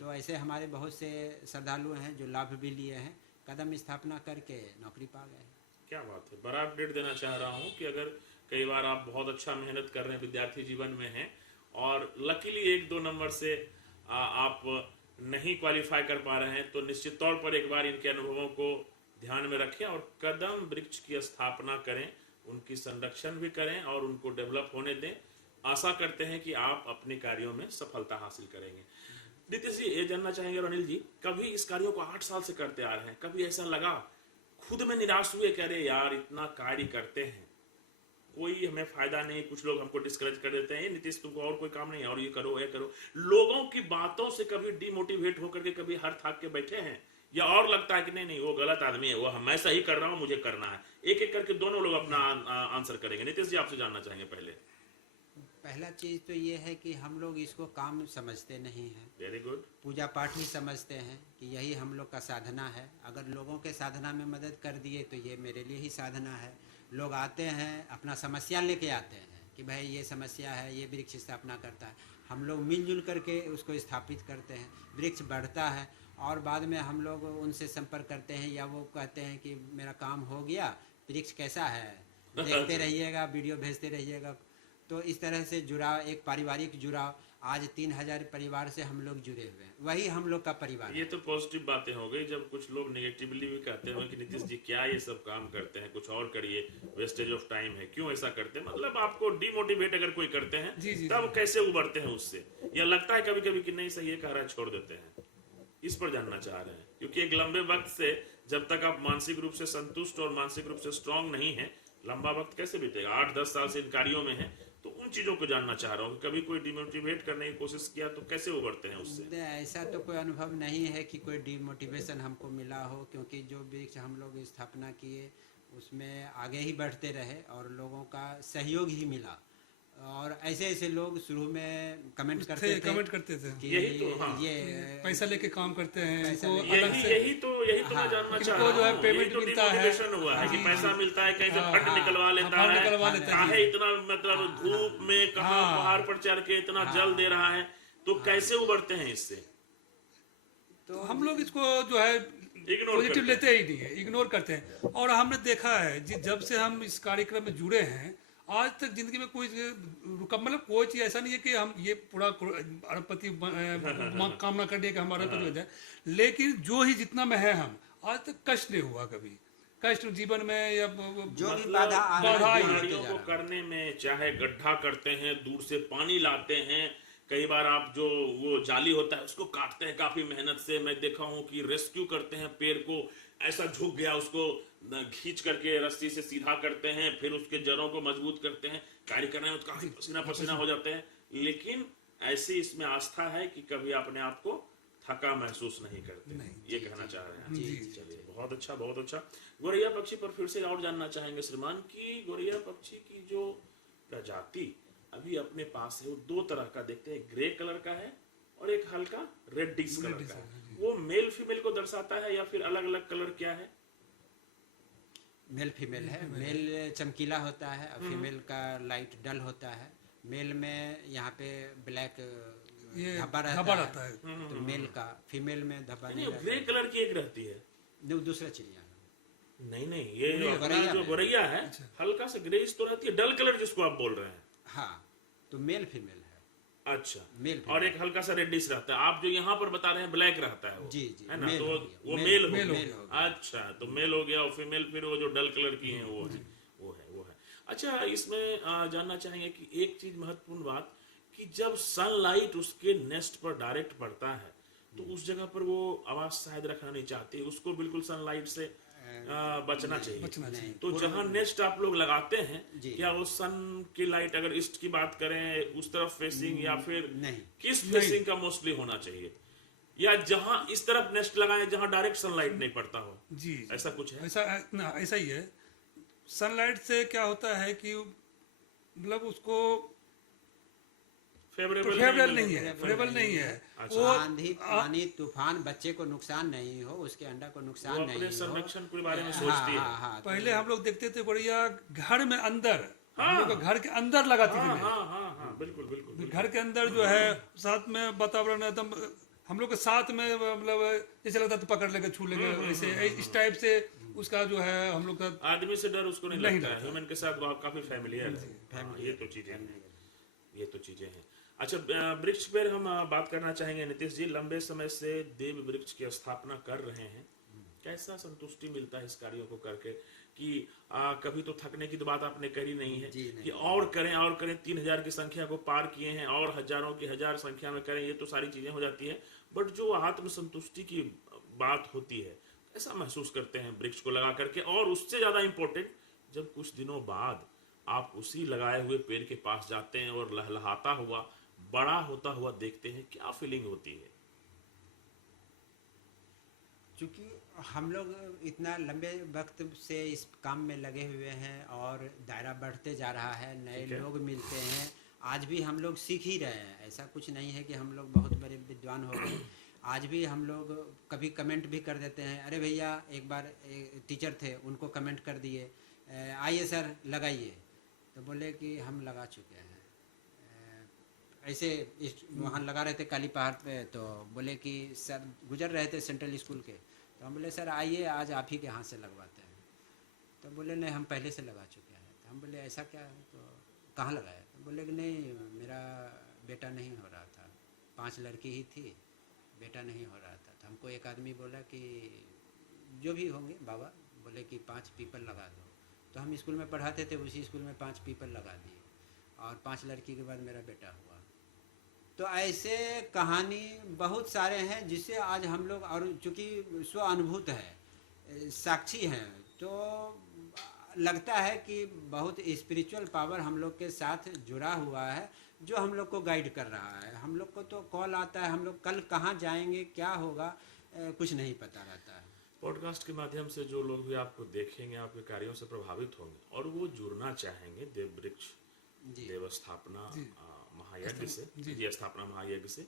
तो ऐसे हमारे बहुत से श्रद्धालु हैं जो लाभ भी लिए हैं, कदम स्थापना करके नौकरी पा गए। क्या बात है। बड़ा अपडेट देना चाह रहा हूँ कि अगर कई बार आप बहुत अच्छा मेहनत कर रहे हैं, विद्यार्थी जीवन में हैं, और लकीली 1-2 नंबर से आप नहीं क्वालिफाई कर पा रहे हैं, तो निश्चित तौर पर एक बार इनके अनुभवों को ध्यान में रखें और कदम वृक्ष की स्थापना करें, उनकी संरक्षण भी करें और उनको डेवलप होने दें। आशा करते हैं कि आप अपने कार्यों में सफलता हासिल करेंगे। नीतीश जी, ये जानना चाहेंगे, और अनिल जी, कभी इस कार्यों को 8 साल से करते आ रहे हैं, कभी ऐसा लगा, खुद में निराश हुए, कह रहे यार इतना कार्य करते हैं, कोई हमें फायदा नहीं, कुछ लोग हमको डिस्करेज कर देते हैं, नीतीश तुमको और कोई काम नहीं है और ये करो ये करो, लोगों की बातों से कभी डिमोटिवेट होकर के कभी हर थाक के बैठे हैं, या और लगता है कि नहीं वो गलत आदमी है, वो मैं सही कर रहा हूँ, मुझे करना है? एक एक करके दोनों लोग अपना आंसर करेंगे। नीतीश जी, आपसे जानना चाहेंगे। पहला चीज तो ये है कि हम लोग इसको काम समझते नहीं हैं। Very good. पूजा पाठ ही समझते हैं कि यही हम लोग का साधना है। अगर लोगों के साधना में मदद कर दिए तो ये मेरे लिए ही साधना है। लोग आते हैं, अपना समस्या लेके आते हैं कि भाई ये समस्या है, ये वृक्ष स्थापना करता है, हम लोग मिलजुल करके उसको स्थापित करते हैं, वृक्ष बढ़ता है, और बाद में हम लोग उनसे संपर्क करते हैं, या वो कहते हैं कि मेरा काम हो गया, वृक्ष कैसा है देखते रहिएगा, वीडियो भेजते रहिएगा। तो इस तरह से जुड़ाव, एक पारिवारिक जुड़ाव। आज 3000 परिवार से हम लोग जुड़े हुए हैं, वही हम लोग का परिवार ये तो पॉजिटिव बातें हो गई। जब कुछ लोग नेगेटिवली भी कहते हैं कि नीतीश जी क्या ये सब काम करते हैं, कुछ और करिए, वेस्टेज ऑफ टाइम है, क्यों ऐसा करते हैं, मतलब आपको डिमोटिवेट अगर कोई करते हैं तब कैसे उबरते हैं उससे, या लगता है कभी कभी कि नहीं सही है, कह रहा है छोड़ देते हैं, इस पर जानना चाह रहे हैं। क्योंकि एक लंबे वक्त से जब तक आप मानसिक रूप से संतुष्ट और मानसिक रूप से स्ट्रांग नहीं है, लंबा वक्त कैसे बीतेगा। 8-10 साल से इन कार्यों में है, तो उन चीजों को जानना चाह रहा हूँ। कभी कोई डिमोटिवेट करने की कोशिश किया तो कैसे उबरते हैं उससे? ऐसा तो कोई अनुभव नहीं है कि कोई डिमोटिवेशन हमको मिला हो, क्योंकि जो वृक्ष हम लोग स्थापना किए उसमें आगे ही बढ़ते रहे और लोगों का सहयोग ही मिला। और ऐसे ऐसे लोग शुरू में कमेंट करते थे कि यही तो, हाँ। ये पैसा लेके काम करते हैं, यही तो मैं जानना चाह रहा हूँ। जो है पेमेंट मिलता है, हुआ है कि पैसा मिलता है, कहीं से फंड निकलवा लेता है, काहे इतना मतलब धूप में कहाँ पहाड़ पर चढ़ के इतना जल दे रहा है, तो कैसे उबरते हैं इससे? तो हम लोग इसको जो है पॉजिटिव लेते ही नहीं है, इग्नोर करते हैं। और हमने देखा है जब से हम इस कार्यक्रम में जुड़े हैं, आज तक जिंदगी में कोई मतलब कोई चीज ऐसा नहीं है कि हम ये पूरा अरबपति कामना कर दिए कि हम अरबपति हो जाए, लेकिन जो ही जितना में है हम आज तक कष्ट नहीं हुआ कभी, कष्ट जीवन में या जो भी बाधा को करने में, चाहे गड्ढा करते हैं, दूर से पानी लाते हैं, कई बार आप जो वो जाली होता है उसको काटते हैं काफी मेहनत से। मैं देखा हूं कि रेस्क्यू करते हैं, पेड़ को ऐसा झुक गया उसको खींच करके रस्सी से सीधा करते हैं, फिर उसके जड़ों को मजबूत करते हैं, कार्य करने में काफी पसीना पसीना हो जाते हैं। लेकिन ऐसे इसमें आस्था है कि कभी अपने आप को थका महसूस नहीं करते, ये कहना चाह रहे हैं। चलिए, बहुत अच्छा, बहुत अच्छा। गोरैया पक्षी पर फिर से और जानना चाहेंगे श्रीमान की गोरैया पक्षी की जो प्रजाति अभी अपने पास है वो दो तरह का देखते हैं, ग्रे कलर का है और एक हल्का रेडिश कलर का है। वो मेल फीमेल को दर्शाता है या फिर अलग अलग कलर क्या है? मेल फीमेल है। मेल चमकीला होता है और फीमेल का लाइट डल होता है। मेल में यहाँ पे ब्लैक धब्बा रहता है, तो मेल का, फीमेल में धब्बा नहीं रहता। ग्रे कलर की एक रहती है, दूसरा चिड़िया नहीं, ये जो गोरैया है हल्का सा ग्रेइश तो रहती है, डल कलर जिसको आप बोल रहे हैं। हाँ, तो मेल फीमेल है। अच्छा, मेल और एक हल्का सा रेडिश रहता है। आप जो यहाँ पर बता रहे हैं ब्लैक रहता है वो, जी, है ना, तो वो मेल हो गया। अच्छा, तो मेल हो गया और फीमेल फिर वो जो डल कलर की है वो है। अच्छा, इसमें जानना चाहेंगे कि एक चीज महत्वपूर्ण बात कि जब सनलाइट उसके नेस्ट पर डायरेक्ट पड़ता है तो उस जगह पर वो आवाज शायद रखना नहीं चाहती, उसको बिल्कुल सनलाइट से बचना चाहिए। तो जहाँ नेस्ट आप लोग लगाते हैं, क्या वो सन की लाइट, अगर ईस्ट की बात करें, उस तरफ फेसिंग या फिर किस फेसिंग का मोस्टली होना चाहिए, या जहाँ इस तरफ नेस्ट लगाएं जहाँ डायरेक्ट सनलाइट नहीं पड़ता हो? जी, ऐसा कुछ है? ऐसा ही है। सनलाइट से क्या होता है कि मतलब उसको फेवरेबल नहीं है। वो आंधी पानी तूफान बच्चे को नुकसान नहीं हो, उसके अंडा को नुकसान नहीं हो, संरक्षण के बारे में सोचती है। पहले हम लोग देखते थे गोरैया घर में अंदर, हम लोग घर के अंदर लगाती थी। बिल्कुल घर के अंदर जो है साथ में वातावरण एकदम हम लोग के साथ में, मतलब जैसे लगता तो पकड़ लेके छू लेंगे, ऐसे इस टाइप से उसका जो है हम लोग का आदमी से डर उसको नहीं लगता है, ह्यूमन के साथ काफी फैमिलियर है। ये तो चीजें हैं। अच्छा, वृक्ष पर हम बात करना चाहेंगे नीतीश जी। लंबे समय से देव वृक्ष की स्थापना कर रहे हैं, कैसा संतुष्टि मिलता है इस कार्यों को करके कि कभी तो थकने की तो बात आपने करी नहीं है कि और करें 3000 की संख्या को पार किए हैं और हजारों की हजार संख्या में करें, ये तो सारी चीजें हो जाती है, बट जो आत्म संतुष्टि की बात होती है ऐसा महसूस करते हैं वृक्ष को लगा करके। और उससे ज्यादा इंपॉर्टेंट, जब कुछ दिनों बाद आप उसी लगाए हुए पेड़ के पास जाते हैं और लहलहाता हुआ बड़ा होता हुआ देखते हैं, क्या फीलिंग होती है? क्योंकि हम लोग इतना लंबे वक्त से इस काम में लगे हुए हैं और दायरा बढ़ते जा रहा है, नए लोग मिलते हैं। आज भी हम लोग सीख ही रहे हैं, ऐसा कुछ नहीं है कि हम लोग बहुत बड़े विद्वान हो गए। आज भी हम लोग कभी कमेंट भी कर देते हैं, अरे भैया, एक बार टीचर थे उनको कमेंट कर दिए, आइए सर लगाइए, तो बोले कि हम लगा चुके हैं। ऐसे वहाँ लगा रहे थे काली पहाड़ पे, तो बोले कि सर गुजर रहे थे सेंट्रल स्कूल के, तो हम बोले सर आइए आज आप ही के हाथ से लगवाते हैं। तो बोले नहीं, हम पहले से लगा चुके हैं। तो हम बोले ऐसा क्या है, तो कहाँ लगाया? तो बोले कि नहीं, मेरा बेटा नहीं हो रहा था 5 लड़की ही थी, बेटा नहीं हो रहा था। तो हमको एक आदमी बोला कि जो भी होंगे बाबा, बोले कि 5 पीपल लगा दो। तो हम स्कूल में पढ़ाते थे, उसी स्कूल में 5 पीपल लगा दिए और 5 लड़की के बाद मेरा बेटा हुआ। तो ऐसे कहानी बहुत सारे हैं जिससे आज हम लोग, और चूँकि स्व अनुभूत है, साक्षी हैं, तो लगता है कि बहुत स्पिरिचुअल पावर हम लोग के साथ जुड़ा हुआ है जो हम लोग को गाइड कर रहा है। हम लोग को तो कॉल आता है, हम लोग कल कहाँ जाएंगे, क्या होगा, कुछ नहीं पता रहता है। पॉडकास्ट के माध्यम से जो लोग भी आपको देखेंगे, आपके कार्यों से प्रभावित होंगे और वो जुड़ना चाहेंगे देव वृक्ष देव स्थापना महायज्ञ से, जी स्थापना महायज्ञ से,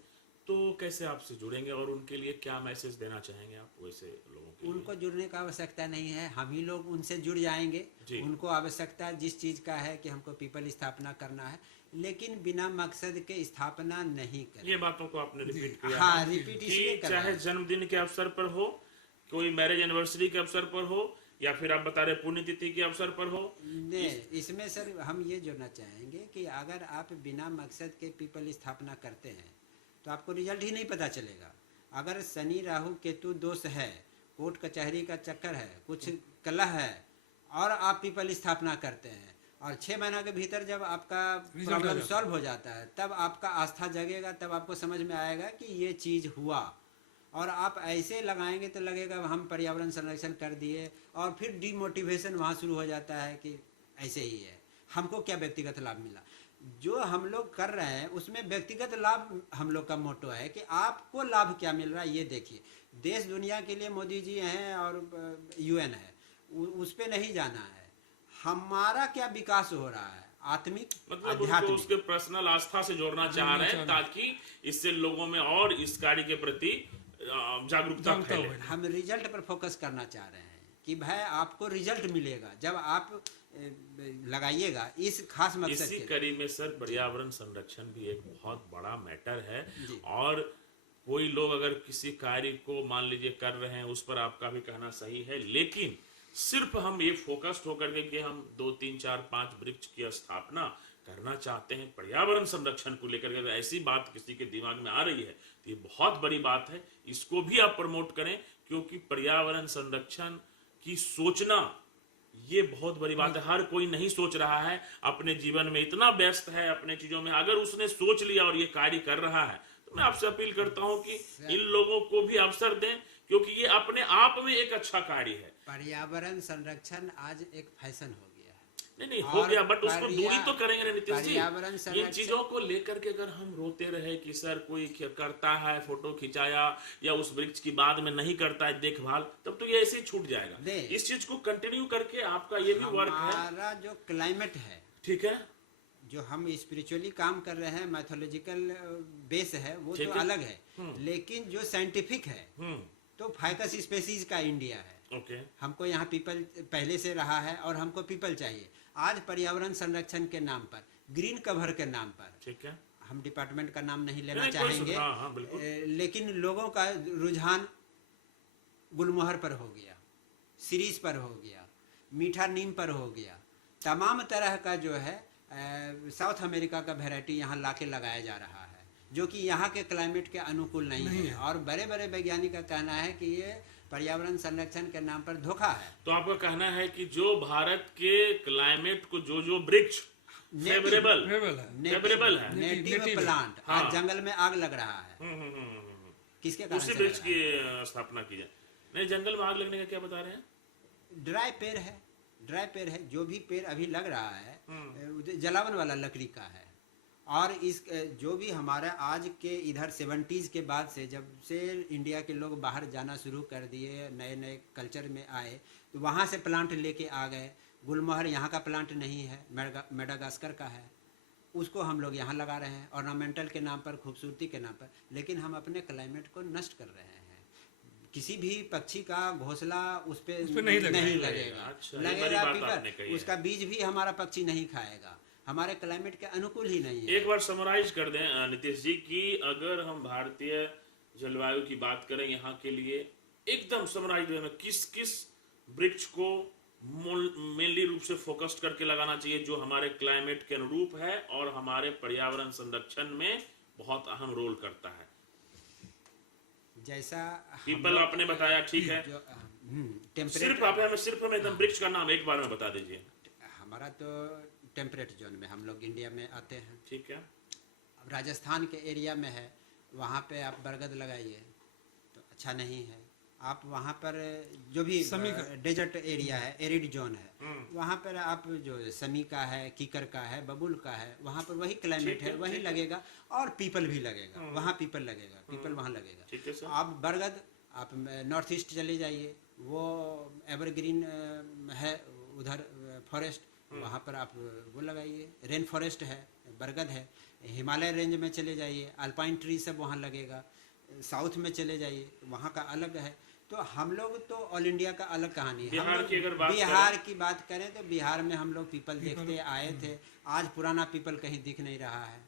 तो कैसे आपसे जुड़ेंगे और उनके लिए क्या मैसेज देना चाहेंगे आप वैसे लोगों के उनको जुड़ने का आवश्यकता नहीं है, हम ही लोग उनसे जुड़ जाएंगे। उनको आवश्यकता जिस चीज़ का है कि हमको पीपल स्थापना करना है, लेकिन बिना मकसद के स्थापना नहीं करें। ये बातों को आपने रिपीट किया। हाँ, रिपीट इसलिए कर रहा है। चाहे जन्मदिन के अवसर पर हो, कोई मैरिज एनिवर्सरी के अवसर पर हो, या फिर आप बता रहे पुण्यतिथि के अवसर पर हो। नहीं, इसमें सर हम ये जोड़ना चाहेंगे कि अगर आप बिना मकसद के पीपल स्थापना करते हैं तो आपको रिजल्ट ही नहीं पता चलेगा। अगर शनि राहु केतु दोष है, कोर्ट कचहरी का चक्कर है, कुछ कलह है, और आप पीपल स्थापना करते हैं और 6 महीना के भीतर जब आपका प्रॉब्लम सॉल्व हो जाता है, तब आपका आस्था जगेगा, तब आपको समझ में आएगा कि ये चीज़ हुआ। और आप ऐसे लगाएंगे तो लगेगा हम पर्यावरण संरक्षण कर दिए, और फिर डिमोटिवेशन वहाँ शुरू हो जाता है कि ऐसे ही है, हमको क्या व्यक्तिगत लाभ मिला। जो हम लोग कर रहे हैं उसमें व्यक्तिगत लाभ हम लोग का मोटो है कि आपको लाभ क्या मिल रहा है ये देखिए। देश दुनिया के लिए मोदी जी हैं और UN है, उस पे नहीं जाना है, हमारा क्या विकास हो रहा है, आत्मिक मतलब उनको उसके पर्सनल आस्था से जोड़ना चाह रहे हैं ताकि इससे लोगों में और इस कार्य के प्रति जागरूकता फैले। हम रिजल्ट पर फोकस करना चाह रहे हैं कि भाई आपको रिजल्ट मिलेगा जब आप लगाइएगा इस खास मकसद इसी कड़ी में सर पर्यावरण संरक्षण भी एक बहुत बड़ा मैटर है। और कोई लोग अगर किसी कार्य को मान लीजिए कर रहे हैं, उस पर आपका भी कहना सही है, लेकिन सिर्फ हम ये फोकस्ड होकर के कि हम 2, 3, 4, 5 वृक्ष की स्थापना करना चाहते हैं पर्यावरण संरक्षण को लेकर के, ऐसी बात किसी के दिमाग में आ रही है तो ये बहुत बड़ी बात है। इसको भी आप प्रमोट करें, क्योंकि पर्यावरण संरक्षण की सोचना ये बहुत बड़ी बात है। हर कोई नहीं सोच रहा है, अपने जीवन में इतना व्यस्त है अपने चीजों में। अगर उसने सोच लिया और ये कार्य कर रहा है तो मैं आपसे अपील करता हूं कि इन लोगों को भी अवसर दें, क्योंकि ये अपने आप में एक अच्छा कार्य है। पर्यावरण संरक्षण आज एक फैशन हो गया है। नहीं हो गया, बट उसको दूरी तो करेंगे ना नीतीश जी। पर्यावरण ये चीजों को लेकर के अगर हम रोते रहे कि सर कोई करता है, फोटो खिंचाया या उस वृक्ष की बाद में नहीं करता है देखभाल, तब तो ये ऐसे ही छूट जाएगा। इस चीज को कंटिन्यू करके आपका ये भी वर्क है। हमारा जो क्लाइमेट है, ठीक है, जो हम स्पिरिचुअली काम कर रहे हैं, मैथोलॉजिकल बेस है, वो तो अलग है, लेकिन जो साइंटिफिक है तो फाइकस स्पेसीज का इंडिया है। हमको यहाँ पीपल पहले से रहा है और हमको पीपल चाहिए। आज पर्यावरण संरक्षण के नाम पर, ग्रीन कवर के नाम पर, ठीक है, हम डिपार्टमेंट का नाम नहीं लेना चाहेंगे, लेकिन लोगों का रुझान गुलमोहर पर हो गया, सीरीज पर हो गया, मीठा नीम पर हो गया, तमाम तरह का जो है साउथ अमेरिका का वैरायटी यहाँ लाके लगाया जा रहा है, जो कि यहाँ के क्लाइमेट के अनुकूल नहीं है। और बड़े बड़े वैज्ञानिक का कहना है कि ये पर्यावरण संरक्षण के नाम पर धोखा है। तो आपका कहना है कि जो भारत के क्लाइमेट को जो वृक्ष फेवरेबल है, नेटिव प्लांट, आज जंगल में आग लग रहा है, किसके कारण? उसी वृक्ष की स्थापना की जाए। नहीं, जंगल में आग लगने का क्या बता रहे हैं? ड्राई पेड़ है, ड्राई पेड़ है, जो भी पेड़ अभी लग रहा है जलावन वाला लकड़ी का है। और इस जो भी हमारा आज के इधर 70s के बाद से, जब से इंडिया के लोग बाहर जाना शुरू कर दिए, नए नए कल्चर में आए, तो वहाँ से प्लांट लेके आ गए। गुलमोहर यहाँ का प्लांट नहीं है, मेडागास्कर का है, उसको हम लोग यहाँ लगा रहे हैं ऑर्नामेंटल के नाम पर, खूबसूरती के नाम पर, लेकिन हम अपने क्लाइमेट को नष्ट कर रहे हैं। किसी भी पक्षी का घोंसला उस पे नहीं लगेगा। अच्छा, लगेगा पीपल, उसका बीज भी हमारा पक्षी नहीं खाएगा, हमारे क्लाइमेट के अनुकूल ही नहीं है। एक बार समराइज कर दें नीतीश जी कि अगर हम भारतीय जलवायु की बात करें यहाँ के लिए, एकदम समराइज में किस किस वृक्ष को मेनली रूप से फोकस्ड करके लगाना चाहिए जो हमारे क्लाइमेट के अनुरूप है और हमारे पर्यावरण संरक्षण में बहुत अहम रोल करता है। जैसा पीपल आपने बताया, ठीक है। जो सिर्फ आप हमें एकदम वृक्ष का नाम एक बार में बता दीजिए। हमारा तो टेम्परेट जोन में हम लोग इंडिया में आते हैं, ठीक है। अब राजस्थान के एरिया में है, वहाँ पे आप बरगद लगाइए तो अच्छा नहीं है। आप वहाँ पर जो भी डेजर्ट एरिया है, एरिड जोन है, वहाँ पर आप जो समी का है, कीकर का है, बबूल का है, वहाँ पर वही क्लाइमेट है, वही लगेगा। और पीपल भी लगेगा, वहाँ पीपल लगेगा, पीपल वहाँ लगेगा। आप बरगद, आप नॉर्थ ईस्ट चले जाइए, वो एवरग्रीन है उधर फॉरेस्ट, वहाँ पर आप वो लगाइए। रेन फॉरेस्ट है, बरगद है। हिमालय रेंज में चले जाइए, अल्पाइन ट्री सब वहाँ लगेगा। साउथ में चले जाइए, वहाँ का अलग है। तो हम लोग तो ऑल इंडिया का अलग कहानी है। बिहार की बात करें तो बिहार में हम लोग पीपल देखते आए थे, आज पुराना पीपल कहीं दिख नहीं रहा है,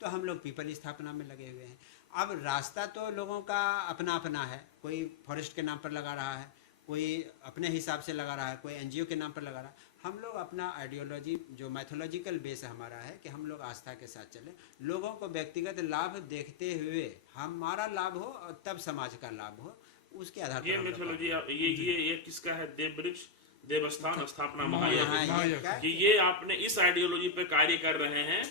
तो हम लोग पीपल स्थापना में लगे हुए हैं। अब रास्ता तो लोगों का अपना अपना है, कोई फॉरेस्ट के नाम पर लगा रहा है, कोई अपने हिसाब से लगा रहा है, कोई एनजीओ के नाम पर लगा रहा है। हम लोग अपना आइडियोलॉजी जो मैथोलॉजिकल बेस हमारा है कि हम लोग आस्था के साथ चलें, लोगों को व्यक्तिगत लाभ देखते हुए हमारा लाभ हो और तब समाज का लाभ हो, उसके आधार पर ये मैथोलॉजी ये किसका है? देव वृक्ष देवस्थान स्थापना महायज्ञ कि ये आपने इस आइडियोलॉजी पे कार्य कर रहे हैं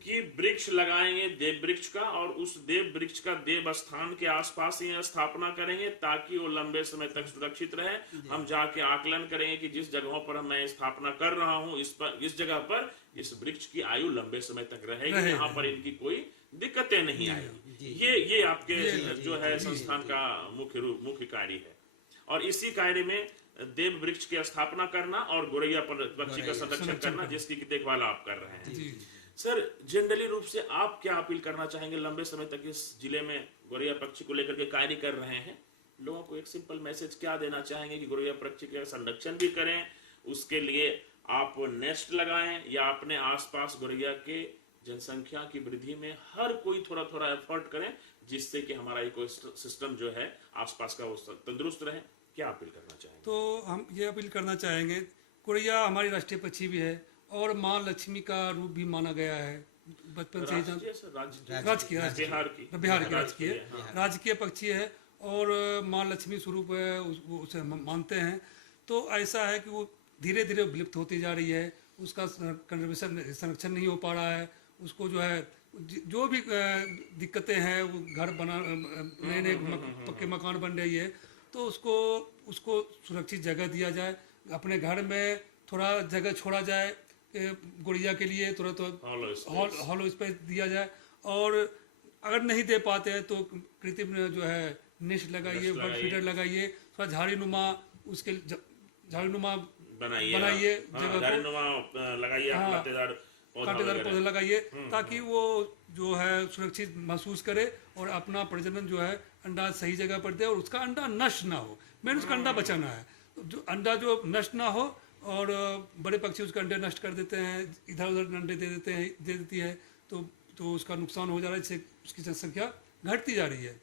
कि वृक्ष लगाएंगे देव वृक्ष का, और उस देव वृक्ष का देव स्थान के आसपास ही स्थापना करेंगे ताकि वो लंबे समय तक सुरक्षित रहे। हम जाके आकलन करेंगे कि जिस जगहों पर मैं स्थापना कर रहा हूँ, इस जगह पर इस वृक्ष की आयु लंबे समय तक रहेगी, यहाँ पर इनकी कोई दिक्कतें नहीं आएगी। ये आपके जो है संस्थान का मुख्य कार्य है। और इसी कार्य में देव वृक्ष की स्थापना करना और गोरैया पक्षी का संरक्षण करना, जिसकी देखभाल आप कर रहे हैं। सर, जनरली रूप से आप क्या अपील करना चाहेंगे? लंबे समय तक इस जिले में गोरैया पक्षी को लेकर के कार्य कर रहे हैं, लोगों को एक सिंपल मैसेज क्या देना चाहेंगे कि गोरैया पक्षी का संरक्षण भी करें, उसके लिए आप नेस्ट लगाएं, या अपने आसपास गोरैया के जनसंख्या की वृद्धि में हर कोई थोड़ा थोड़ा एफर्ट करें, जिससे कि हमारा इकोसिस्टम जो है आसपास का वो तंदुरुस्त रहे? क्या अपील करना चाहेंगे? तो हम ये अपील करना चाहेंगे, गोरैया हमारी राष्ट्रीय पक्षी भी है और माँ लक्ष्मी का रूप भी माना गया है बचपन से ही। राजकीय पक्षी है और माँ लक्ष्मी स्वरूप है, उसे मानते हैं। तो ऐसा है कि वो धीरे धीरे विलुप्त होती जा रही है, उसका संरक्षण नहीं हो पा रहा है। उसको जो है जो भी दिक्कतें हैं, वो घर बना नए नए पक्के मकान बन रही है, तो उसको सुरक्षित जगह दिया जाए, अपने घर में थोड़ा जगह छोड़ा जाए गोरैया के लिए, थोड़ा हॉलो स्पेस दिया जाए। और अगर नहीं दे पाते हैं तो कृत्रिम जो है नेस्ट लगाइए, बर्ड फीडर लगाइए, थोड़ा झाड़ीनुमा बनाइए जगह को, कांटेदार पौधे लगाइए, ताकि वो जो है सुरक्षित महसूस करे और अपना प्रजनन जो है अंडा सही जगह पर दे, और उसका अंडा नष्ट ना हो। मैंने उसका अंडा बचाना है, जो अंडा जो नष्ट ना हो। और बड़े पक्षी उसके अंडे नष्ट कर देते हैं, इधर उधर अंडे दे देती है, तो उसका नुकसान हो जा रहा है, जिससे उसकी जनसंख्या घटती जा रही है।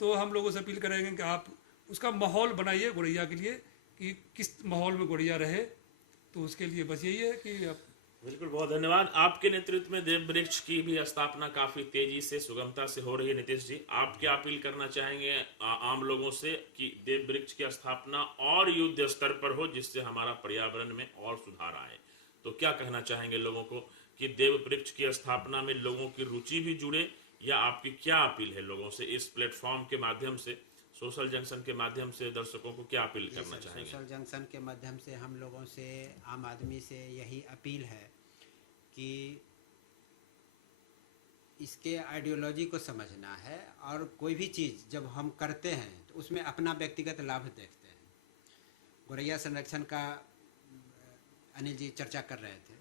तो हम लोगों से अपील करेंगे कि आप उसका माहौल बनाइए गोरैया के लिए, कि किस माहौल में गोरैया रहे। तो उसके लिए बस यही है कि आप बिल्कुल, बहुत धन्यवाद। आपके नेतृत्व में देव वृक्ष की भी स्थापना काफी तेजी से, सुगमता से हो रही है। नीतीश जी, आप क्या अपील करना चाहेंगे आम लोगों से कि देव वृक्ष की स्थापना और युद्ध स्तर पर हो, जिससे हमारा पर्यावरण में और सुधार आए? तो क्या कहना चाहेंगे लोगों को कि देव वृक्ष की स्थापना में लोगों की रुचि भी जुड़े, या आपकी क्या अपील है लोगों से? इस प्लेटफॉर्म के माध्यम से, सोशल जंक्शन के माध्यम से दर्शकों को क्या अपील करना चाहेंगे? सोशल जंक्शन के माध्यम से हम लोगों से, आम आदमी से यही अपील है कि इसके आइडियोलॉजी को समझना है, और कोई भी चीज़ जब हम करते हैं तो उसमें अपना व्यक्तिगत लाभ देखते हैं। गोरैया संरक्षण का अनिल जी चर्चा कर रहे थे,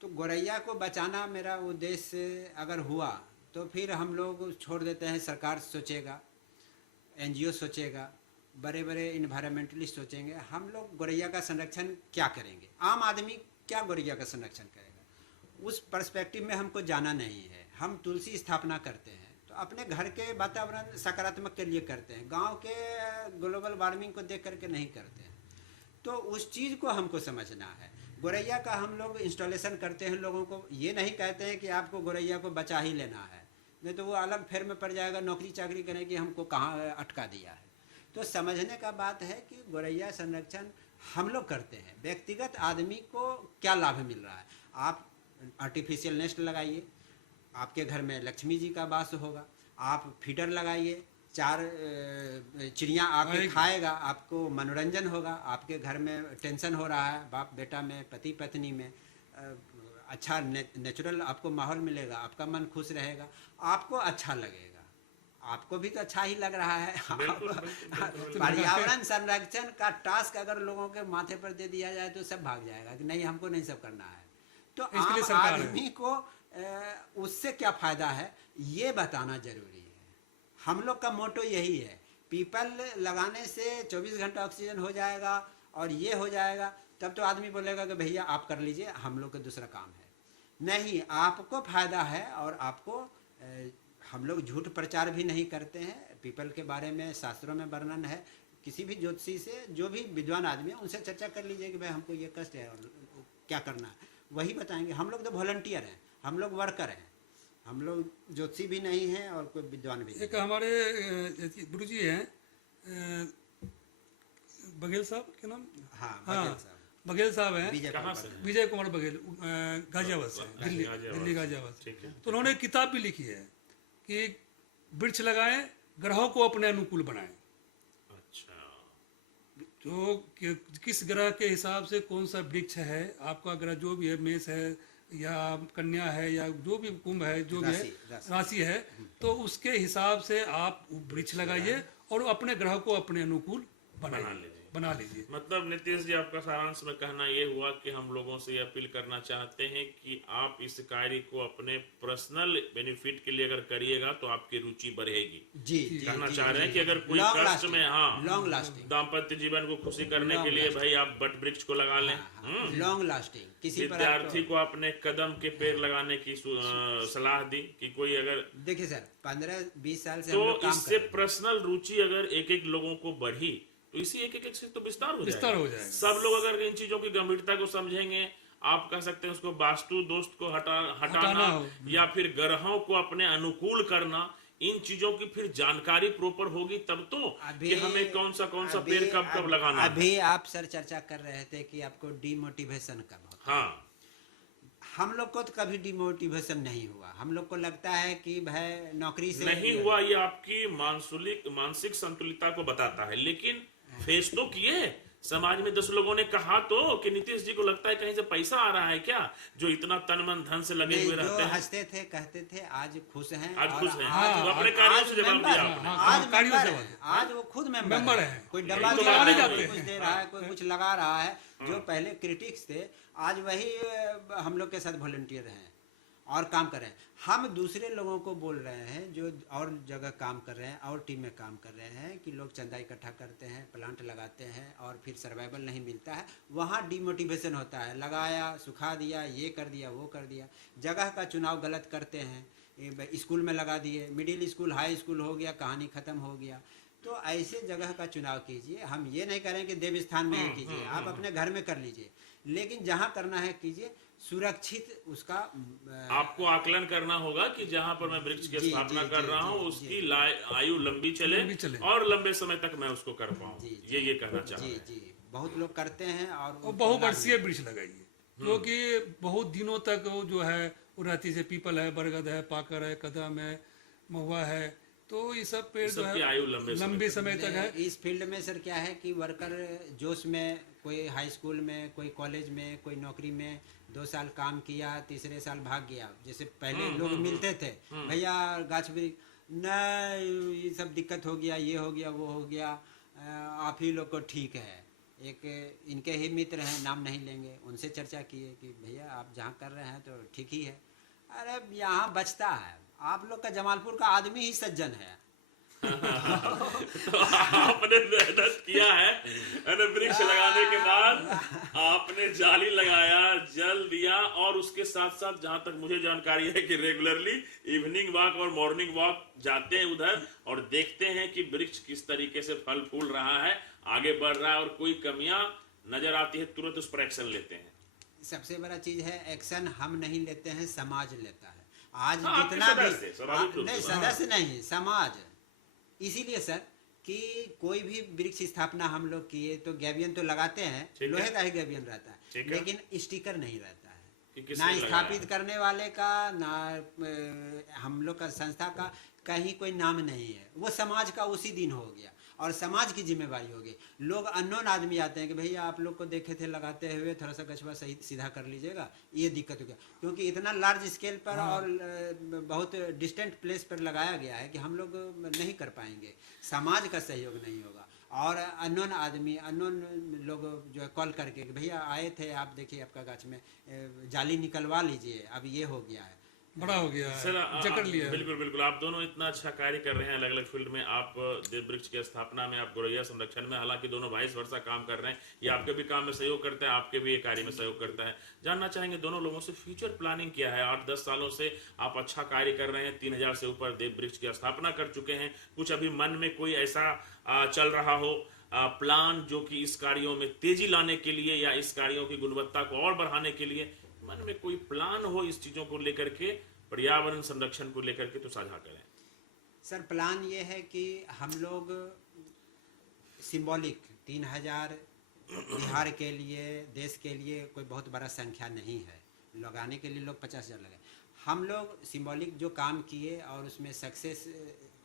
तो गोरैया को बचाना मेरा उद्देश्य अगर हुआ तो फिर हम लोग छोड़ देते हैं, सरकार सोचेगा, एनजीओ सोचेगा, बड़े बड़े इन्वायरमेंटलिस्ट सोचेंगे। हम लोग गोरैया का संरक्षण क्या करेंगे? आम आदमी क्या गोरैया का संरक्षण करेगा? उस पर्सपेक्टिव में हमको जाना नहीं है। हम तुलसी स्थापना करते हैं तो अपने घर के वातावरण सकारात्मक के लिए करते हैं, गांव के ग्लोबल वार्मिंग को देख करके नहीं करते हैं। तो उस चीज़ को हमको समझना है। गोरैया का हम लोग इंस्टॉलेशन करते हैं, लोगों को ये नहीं कहते हैं कि आपको गोरैया को बचा ही लेना है, नहीं तो वो अलग फेर में पड़ जाएगा, नौकरी चाकरी करें कि हमको कहाँ अटका दिया है। तो समझने का बात है कि गोरैया संरक्षण हम लोग करते हैं, व्यक्तिगत आदमी को क्या लाभ मिल रहा है। आप आर्टिफिशियल नेस्ट लगाइए, आपके घर में लक्ष्मी जी का वास होगा। आप फीडर लगाइए, 4 चिड़िया आके खाएगा, आपको मनोरंजन होगा। आपके घर में टेंशन हो रहा है बाप बेटा में, पति पत्नी में, अच्छा नेचुरल आपको माहौल मिलेगा, आपका मन खुश रहेगा, आपको अच्छा लगेगा, आपको भी तो अच्छा ही लग रहा है। पर्यावरण संरक्षण का टास्क अगर लोगों के माथे पर दे दिया जाए तो सब भाग जाएगा कि नहीं हमको नहीं सब करना है। तो आम आदमी को उससे क्या फायदा है ये बताना जरूरी है। हम लोग का मोटो यही है, पीपल लगाने से 24 घंटा ऑक्सीजन हो जाएगा और ये हो जाएगा, तब तो आदमी बोलेगा कि भैया आप कर लीजिए, हम लोग का दूसरा काम है। नहीं, आपको फायदा है। और आपको हम लोग झूठ प्रचार भी नहीं करते हैं। पीपल के बारे में शास्त्रों में वर्णन है, किसी भी ज्योतिषी से, जो भी विद्वान आदमी है उनसे चर्चा कर लीजिए कि भाई हमको ये कष्ट है और क्या करना है, वही बताएंगे। हम लोग तो वॉलंटियर हैं, हम लोग वर्कर हैं, हम लोग ज्योतिषी भी नहीं हैं और कोई विद्वान भी नहीं। एक हमारे गुरु जी हैं बघेल साहब के नाम, हाँ बघेल साहब हैं, विजय कुमार बघेल, गाजियाबाद से, दिल्ली गाजियाबाद से। तो उन्होंने किताब भी लिखी है कि वृक्ष लगाएं, ग्रहों को अपने अनुकूल बनाएं। तो किस ग्रह के हिसाब से कौन सा वृक्ष है, आपका ग्रह जो भी है, मेष है या कन्या है या जो भी कुंभ है, जो भी है राशि है, तो उसके हिसाब से आप वृक्ष लगाइए और अपने ग्रह को अपने अनुकूल बना लीजिए। मतलब नीतीश जी, आपका सारांश में कहना ये हुआ कि हम लोगों से ये अपील करना चाहते हैं कि आप इस कार्य को अपने पर्सनल बेनिफिट के लिए अगर करिएगा तो आपकी रुचि बढ़ेगी। जी कहना चाह रहे हैं कि अगर कोई कष्ट में, लॉन्ग लास्टिंग दाम्पत्य जीवन को खुशी करने के लिए भाई आप बट वृक्ष को लगा लें। Long lasting. किसी विद्यार्थी को अपने कदम के पेड़ लगाने की सलाह दी कि कोई अगर, देखिए सर 15-20 साल से तो इससे पर्सनल रुचि अगर एक एक लोगों को बढ़ी तो इसी एक से तो विस्तार हो जाएगा। सब लोग अगर इन चीजों की गंभीरता को समझेंगे, आप कह सकते हैं उसको वास्तु दोष को हटाना या फिर ग्रहों को अपने अनुकूल करना, इन चीजों की फिर जानकारी प्रॉपर होगी तब तो कि हमें कौन सा पेड़ कब लगाना। अभी आप सर चर्चा कर रहे थे कि आपको डिमोटिवेशन कब होता। हाँ, हम लोग को तो कभी डिमोटिवेशन नहीं हुआ। हम लोग को लगता है कि भाई नौकरी से नहीं हुआ, ये आपकी मानसिक संतुलितता को बताता है। लेकिन फेस तो किए, समाज में 10 लोगों ने कहा तो कि नीतीश जी को लगता है कहीं से पैसा आ रहा है क्या, जो इतना तन मन धन से लगे हुए रहते हैं। हंसते थे, कहते थे आज खुश हैं, आज खुश हैं, तो अपने कार्यों से जवाब दिया। आज वो खुद मेंबर है, कोई डब्बा कुछ दे रहा है, कोई कुछ लगा रहा है। जो पहले क्रिटिक्स थे आज वही हम लोग के साथ वॉलंटियर हैं और काम कर रहे हैं। हम दूसरे लोगों को बोल रहे हैं जो और जगह काम कर रहे हैं और टीम में काम कर रहे हैं कि लोग चंदा इकट्ठा करते हैं, प्लांट लगाते हैं और फिर सर्वाइवल नहीं मिलता है, वहाँ डिमोटिवेशन होता है। लगाया, सुखा दिया, ये कर दिया, वो कर दिया, जगह का चुनाव गलत करते हैं। स्कूल में लगा दिए, मिडिल स्कूल हाई स्कूल हो गया, कहानी ख़त्म हो गया। तो ऐसे जगह का चुनाव कीजिए। हम ये नहीं करें कि देव स्थान में ही कीजिए, आप अपने घर में कर लीजिए, लेकिन जहाँ करना है कीजिए, सुरक्षित उसका आपको आकलन करना होगा कि जहां पर मैं वृक्ष की स्थापना कर रहा हूं उसकी आयु लंबी चले और लंबे समय तक मैं उसको कर पाऊं। ये कहना चाहते हैं। जी, बहुत लोग करते हैं। और बहुवर्षीय वृक्ष लगाइए, क्योंकि बहुत दिनों तक वो जो है वो रहती है। पीपल है, बरगद है, पाकर है, कदम है, महुआ है, तो ये सब पेड़ जो है आयु लंबे समय तक है। इस फील्ड में सर क्या है कि वर्कर जोश में, कोई हाई स्कूल में, कोई कॉलेज में, कोई नौकरी में 2 साल काम किया, तीसरे साल भाग गया। जैसे पहले लोग मिलते थे, भैया गाछ वृक्ष नहीं, ये सब दिक्कत हो गया, ये हो गया, वो हो गया, आप ही लोग को ठीक है। एक इनके ही मित्र हैं, नाम नहीं लेंगे, उनसे चर्चा किए कि भैया आप जहाँ कर रहे हैं तो ठीक ही है। अरे यहाँ बचता है, आप लोग का जमालपुर का आदमी ही सज्जन है। तो आपने मेहनत किया है, वृक्ष लगाने के बाद आपने जाली लगाया, जल दिया और उसके साथ साथ जहां तक मुझे जानकारी है कि रेगुलरली इवनिंग वॉक और मॉर्निंग वॉक जाते हैं उधर और देखते हैं कि वृक्ष किस तरीके से फल फूल रहा है, आगे बढ़ रहा है और कोई कमियां नजर आती है तुरंत उस पर एक्शन लेते हैं। सबसे बड़ा चीज है एक्शन हम नहीं लेते हैं, समाज लेता है। आज हाँ, आपके जितना भी सदस्य, स्वाभाविक रूप नहीं से। सदस्य नहीं, समाज। इसीलिए सर कि कोई भी वृक्ष स्थापना हम लोग किए तो गैबियन तो लगाते हैं, ठीक है। लोहे का ही गैबियन रहता ठीक है, है। लेकिन स्टिकर नहीं रहता है, कि किसने ना लगाया स्थापित है। करने वाले का, ना हम लोग का संस्था का कहीं कोई नाम नहीं है। वो समाज का उसी दिन हो गया और समाज की जिम्मेवारी होगी। लोग अननोन आदमी आते हैं कि भैया आप लोग को देखे थे लगाते हुए, थोड़ा सा कछुआ सही सीधा कर लीजिएगा, ये दिक्कत हो गया। क्योंकि इतना लार्ज स्केल पर और बहुत डिस्टेंट प्लेस पर लगाया गया है कि हम लोग नहीं कर पाएंगे, समाज का सहयोग नहीं होगा। और अननोन आदमी, अननोन लोग जो है कॉल करके कि भैया आए थे, आप देखिए आपका गाछ में जाली निकलवा लीजिए, अब ये हो गया है, बड़ा हो गया है, सर जकड़ लिया है। बिल्कुल बिल्कुल, आप दोनों इतना अच्छा कार्य कर रहे हैं अलग अलग फील्ड में। आप देव वृक्ष की स्थापना में, आप गोरैया संरक्षण में, हालांकि दोनों वाइस वर्षा काम कर रहे हैं। ये आपके भी काम में सहयोग करता है, आपके भी ये कार्य में सहयोग करता है। जानना चाहेंगे दोनों लोगों से फ्यूचर प्लानिंग क्या है। 8-10 सालों से आप अच्छा कार्य कर रहे हैं, 3000 से ऊपर देव वृक्ष की स्थापना कर चुके हैं। कुछ अभी मन में कोई ऐसा चल रहा हो प्लान जो कि इस कार्यों में तेजी लाने के लिए या इस कार्यों की गुणवत्ता को और बढ़ाने के लिए मन में कोई प्लान हो इस चीजों को लेकर के, पर्यावरण संरक्षण को लेकर के, तो साझा करें। सर प्लान ये है कि हम लोग सिंबॉलिक 3000 बिहार के लिए, देश के लिए कोई बहुत बड़ा संख्या नहीं है, लगाने के लिए लोग 50,000 लगे। हम लोग सिंबॉलिक जो काम किए और उसमें सक्सेस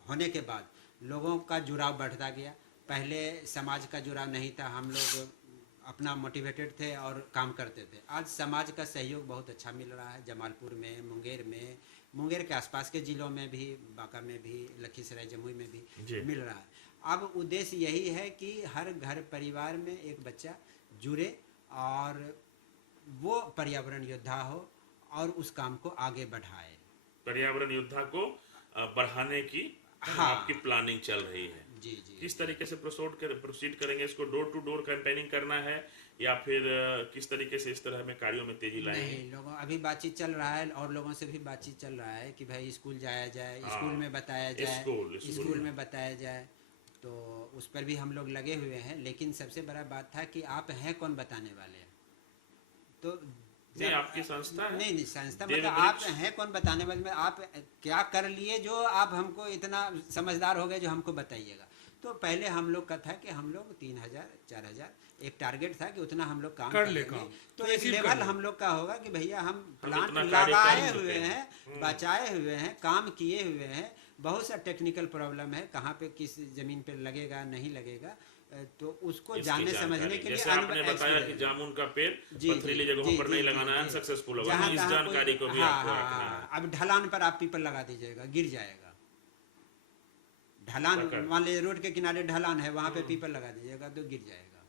होने के बाद लोगों का जुड़ाव बढ़ता गया। पहले समाज का जुड़ाव नहीं था, हम लोग अपना मोटिवेटेड थे और काम करते थे। आज समाज का सहयोग बहुत अच्छा मिल रहा है, जमालपुर में, मुंगेर में, मुंगेर के आसपास के जिलों में भी, बांका में भी, लखीसराय जमुई में भी मिल रहा है। अब उद्देश्य यही है कि हर घर परिवार में एक बच्चा जुड़े और वो पर्यावरण योद्धा हो और उस काम को आगे बढ़ाए। पर्यावरण योद्धा को बढ़ाने की आपकी प्लानिंग चल रही है। जी जी। किस तरीके से प्रोसीड करेंगे इसको? डोर टू डोर कैंपेनिंग करना है या फिर किस तरीके से इस तरह में कार्यों में तेजी लाएंगे? नहीं, लोगों अभी बातचीत चल रहा है और लोगों से भी बातचीत चल रहा है कि भाई स्कूल जाया जाए, स्कूल में बताया जाए, स्कूल में बताया जाए, तो उस पर भी हम लोग लगे हुए हैं। लेकिन सबसे बड़ा बात था कि आप हैं कौन बताने वाले, तो नहीं आपकी संस्था है? नहीं संस्था मतलब आप हैं कौन बताने वाले, आप क्या कर लिए जो आप हमको इतना समझदार हो गए जो हमको बताइएगा। तो पहले हम लोग का था कि हम लोग 3000 4000 एक टारगेट था कि उतना हम लोग काम कर लेंगे। तो एक लेवल हम लोग का होगा कि भैया हम प्लांट लगाए हुए हैं, बचाए हुए हैं, काम किए हुए हैं। बहुत सा टेक्निकल प्रॉब्लम है, कहाँ पे किस जमीन पे लगेगा नहीं लगेगा, तो उसको जानने समझने के लिए जैसे आपने बताया कि जामुन का पेड़ पथरीली जगहों पर नहीं लगाना है, अनसक्सेसफुल होगा, इस जानकारी को भी आपको रखना है। अब ढलान पर आप पीपल लगा दीजिएगा, गिर जाएगा। ढलान वाले रोड के किनारे ढलान है, वहां पे पीपल लगा दीजिएगा तो गिर जाएगा।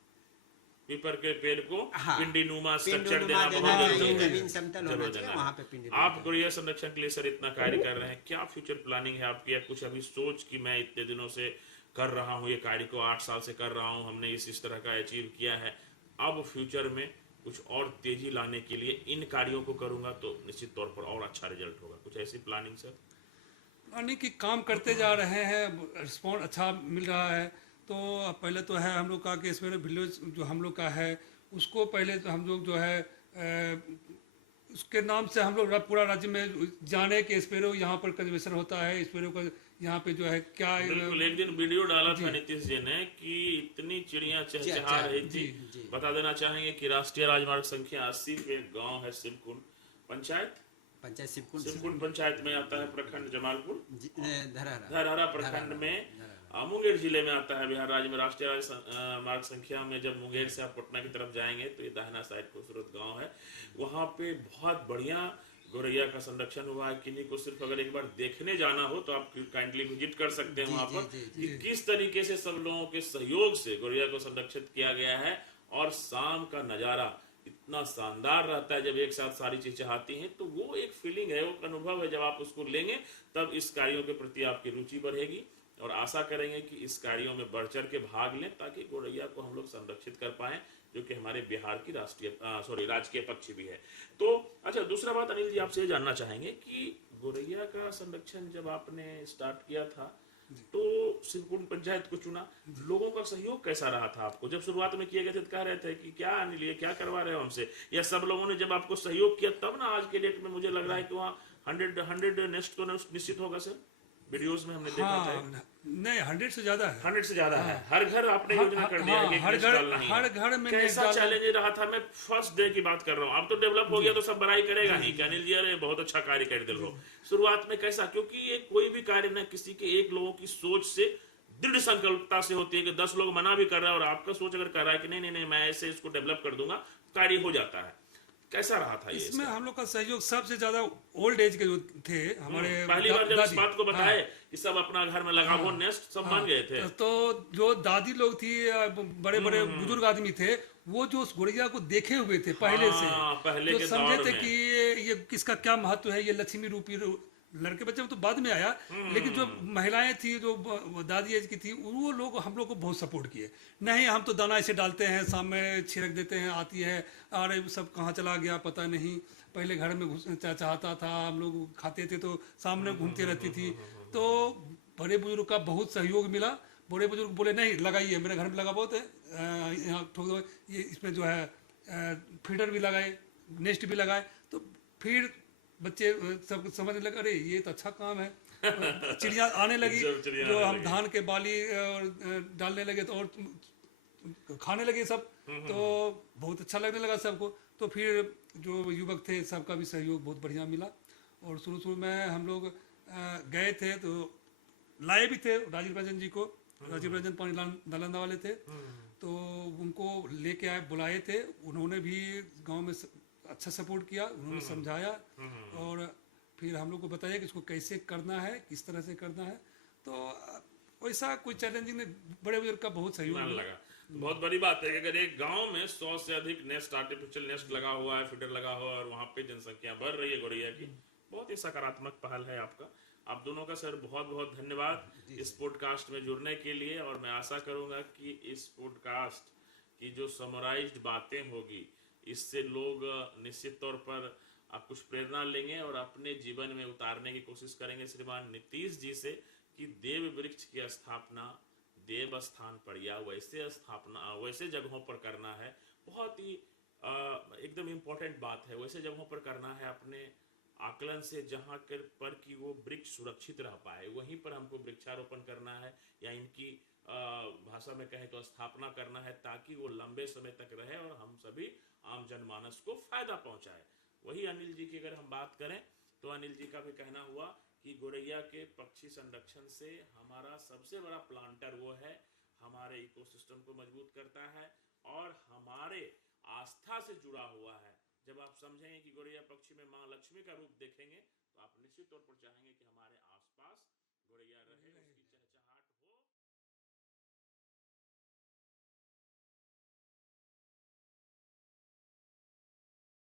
पीपल के पेड़ को पिंडी नुमा स्ट्रक्चर देना बहुत जरूरी है, जमीन समतल होना चाहिए, वहां पे पिंडी। आप गोरैया संरक्षण के लिए सर इतना कार्य कर रहे हैं, क्या फ्यूचर प्लानिंग है आपकी? या कुछ अभी सोच कि मैं इतने दिनों से कर रहा हूँ ये कार्य को, 8 साल से कर रहा हूँ, हमने इस तरह का अचीव किया है, अब फ्यूचर में कुछ और तेजी लाने के लिए इन कार्यों को करूंगा तो निश्चित तौर पर और अच्छा रिजल्ट होगा, कुछ ऐसी प्लानिंग सर? प्लानिंग की काम करते जा रहे हैं, रिस्पॉन्स अच्छा मिल रहा है। तो पहले तो है हम लोग का कि इसमें विलेज जो हम लोग का है उसको पहले तो हम लोग जो है उसके नाम से हम लोग पूरा राज्य में जाने के स्पेरो यहाँ पर कंजर्वेशन होता है, स्पेरो का यहाँ पे जो है क्या। बिल्कुल, एक दिन वीडियो डाला था नीतीश जी ने कि इतनी चिड़िया चहचहा रही थी। बता देना चाहेंगे कि राष्ट्रीय राजमार्ग संख्या 80 पे गांव है शिवकुंड, पंचायत शिवकुंड पंचायत में आता है, प्रखंड जमालपुर, धरहरा प्रखंड में मुंगेर जिले में आता है बिहार राज्य में। राष्ट्रीय मार्ग संख्या में जब मुंगेर से आप पटना की तरफ जाएंगे तो ये दाहिना साइड खूबसूरत गांव है, वहां पे बहुत बढ़िया गोरैया का संरक्षण हुआ है। किन्हीं को सिर्फ अगर एक बार देखने जाना हो तो आप काइंडली विजिट कर सकते हैं वहां पर कि किस तरीके से सब लोगों के सहयोग से गोरैया को संरक्षित किया गया है। और शाम का नजारा इतना शानदार रहता है जब एक साथ सारी चीजें आती हैं, तो वो एक फीलिंग है, वो अनुभव है, जब आप उसको लेंगे तब इस कार्यों के प्रति आपकी रुचि बढ़ेगी। और आशा करेंगे कि इस कार्यों में बढ़ चढ़ के भाग लें ताकि गोरैया को हम लोग संरक्षित कर पाएं, जो कि हमारे बिहार की राजकीय पक्षी भी है। तो अच्छा, दूसरा बात अनिल जी आपसे जानना चाहेंगे कि गोरैया का संरक्षण जब आपने स्टार्ट किया था तो शिवकुंड पंचायत को चुना, लोगों का सहयोग कैसा रहा था आपको? जब शुरुआत में किए गए थे तो कह रहे थे कि क्या अनिल ये क्या करवा रहे हो हमसे, या सब लोगों ने जब आपको सहयोग किया तब ना आज के डेट में मुझे लग रहा है कि वहाँ 100 नेस्ट तो निश्चित होगा सर? वीडियोस में हमने देखा था। नहीं, 100 से ज्यादा है। 100 से ज्यादा है। हर घर आपने योजना कर दिया है कि हर घर में कैसा चैलेंज रहा था? मैं फर्स्ट डे की बात कर रहा हूँ, अब तो डेवलप हो गया तो सब बड़ाई करेगा ही कि अनिल जी अरे बहुत अच्छा कार्य कर दिल रहो। शुरुआत में कैसा, क्योंकि ये कोई भी कार्य न किसी के एक लोगों की सोच से दृढ़ संकल्पता से होती है कि 10 लोग मना भी कर रहा है और आपका सोच अगर कर रहा है कि नहीं नहीं नहीं मैं ऐसे इसको डेवलप कर दूंगा, कार्य हो जाता है। कैसा रहा था ये? इसमें हम लोग का सहयोग सबसे ज्यादा ओल्ड एज के जो थे हमारे पहली बार जब इस बात को बताए कि सब अपना घर में लगाओ नेस्ट, सब मान गए थे। तो जो दादी लोग थी, बड़े बड़े बुजुर्ग आदमी थे, वो जो उस गुड़िया को देखे हुए थे पहले से, पहले जो के समझे दौर थे में। कि ये किसका क्या महत्व है, ये लक्ष्मी रूपी लड़के बच्चे तो बाद में आया, लेकिन जो महिलाएं थी जो दादी एज की थी, वो लोग हम लोग को बहुत सपोर्ट किए। नहीं हम तो दाना ऐसे डालते हैं, शाम में छिड़क देते हैं, आती है, अरे सब कहाँ चला गया पता नहीं, पहले घर में घुस चाहता था, हम लोग खाते थे तो सामने घूमती रहती थी। तो बड़े बुजुर्ग का बहुत सहयोग मिला। बड़े बुजुर्ग बोले नहीं लगाइए, मेरे घर में लगा बहुत है, यहाँ ठोक दो, ये इसमें जो है फीडर भी लगाए, नेस्ट भी लगाए। तो फिर बच्चे सब समझने लगे अरे ये तो अच्छा काम है। चिड़िया आने लगी, जो हम धान के बाली डालने लगे तो और खाने लगे सब, तो बहुत अच्छा लगने लगा सबको। तो फिर जो युवक थे सबका भी सहयोग बहुत बढ़िया मिला। और शुरू में हम लोग गए थे तो लाए भी थे राजीव रंजन जी को, राजीव रंजन पानी नालंदा वाले थे, तो उनको लेके आए, बुलाए थे, उन्होंने भी गांव में अच्छा सपोर्ट किया, उन्होंने समझाया और फिर हम लोग को बताया कि इसको कैसे करना है, किस तरह से करना है। तो वैसा कोई चैलेंजिंग नहीं, बड़े बुजुर्ग का बहुत सहयोग लगा। बहुत बड़ी बात है कि अगर एक गांव में 100 से अधिक नेस्ट, आर्टिफिशियल नेस्ट लगा हुआ है, फीडर लगा हुआ है और वहां पे जनसंख्या बढ़ रही है गौरैया की, बहुत ही सकारात्मक पहल है आपका। आप दोनों का सर बहुत बहुत धन्यवाद इस पॉडकास्ट में जुड़ने के लिए। और मैं आशा करूंगा कि इस पॉडकास्ट की जो समराइज्ड बातें होगी, इससे लोग निश्चित तौर पर आप कुछ प्रेरणा लेंगे और अपने जीवन में उतारने की कोशिश करेंगे श्रीमान नीतीश जी से कि देव वृक्ष की स्थापना देव स्थान पर या वैसे स्थापना वैसे जगहों पर करना है। बहुत ही एकदम इम्पोर्टेंट बात है, वैसे जगहों पर करना है अपने आकलन से जहाँ पर कि वो वृक्ष सुरक्षित रह पाए, वहीं पर हमको वृक्षारोपण करना है या इनकी भाषा में कहें तो स्थापना करना है, ताकि वो लंबे समय तक रहे और हम सभी आम जनमानस को फायदा पहुंचाए। वही अनिल जी की अगर हम बात करें तो अनिल जी का भी कहना हुआ कि गौरैया के पक्षी संरक्षण से हमारा सबसे बड़ा प्लांटर वो है, हमारे इकोसिस्टम को मजबूत करता है और हमारे आस्था से जुड़ा हुआ है। जब आप समझेंगे कि गौरैया पक्षी में माँ लक्ष्मी का रूप देखेंगे तो आप निश्चित तौर पर चाहेंगे कि हमारे आसपास गौरैया रहे।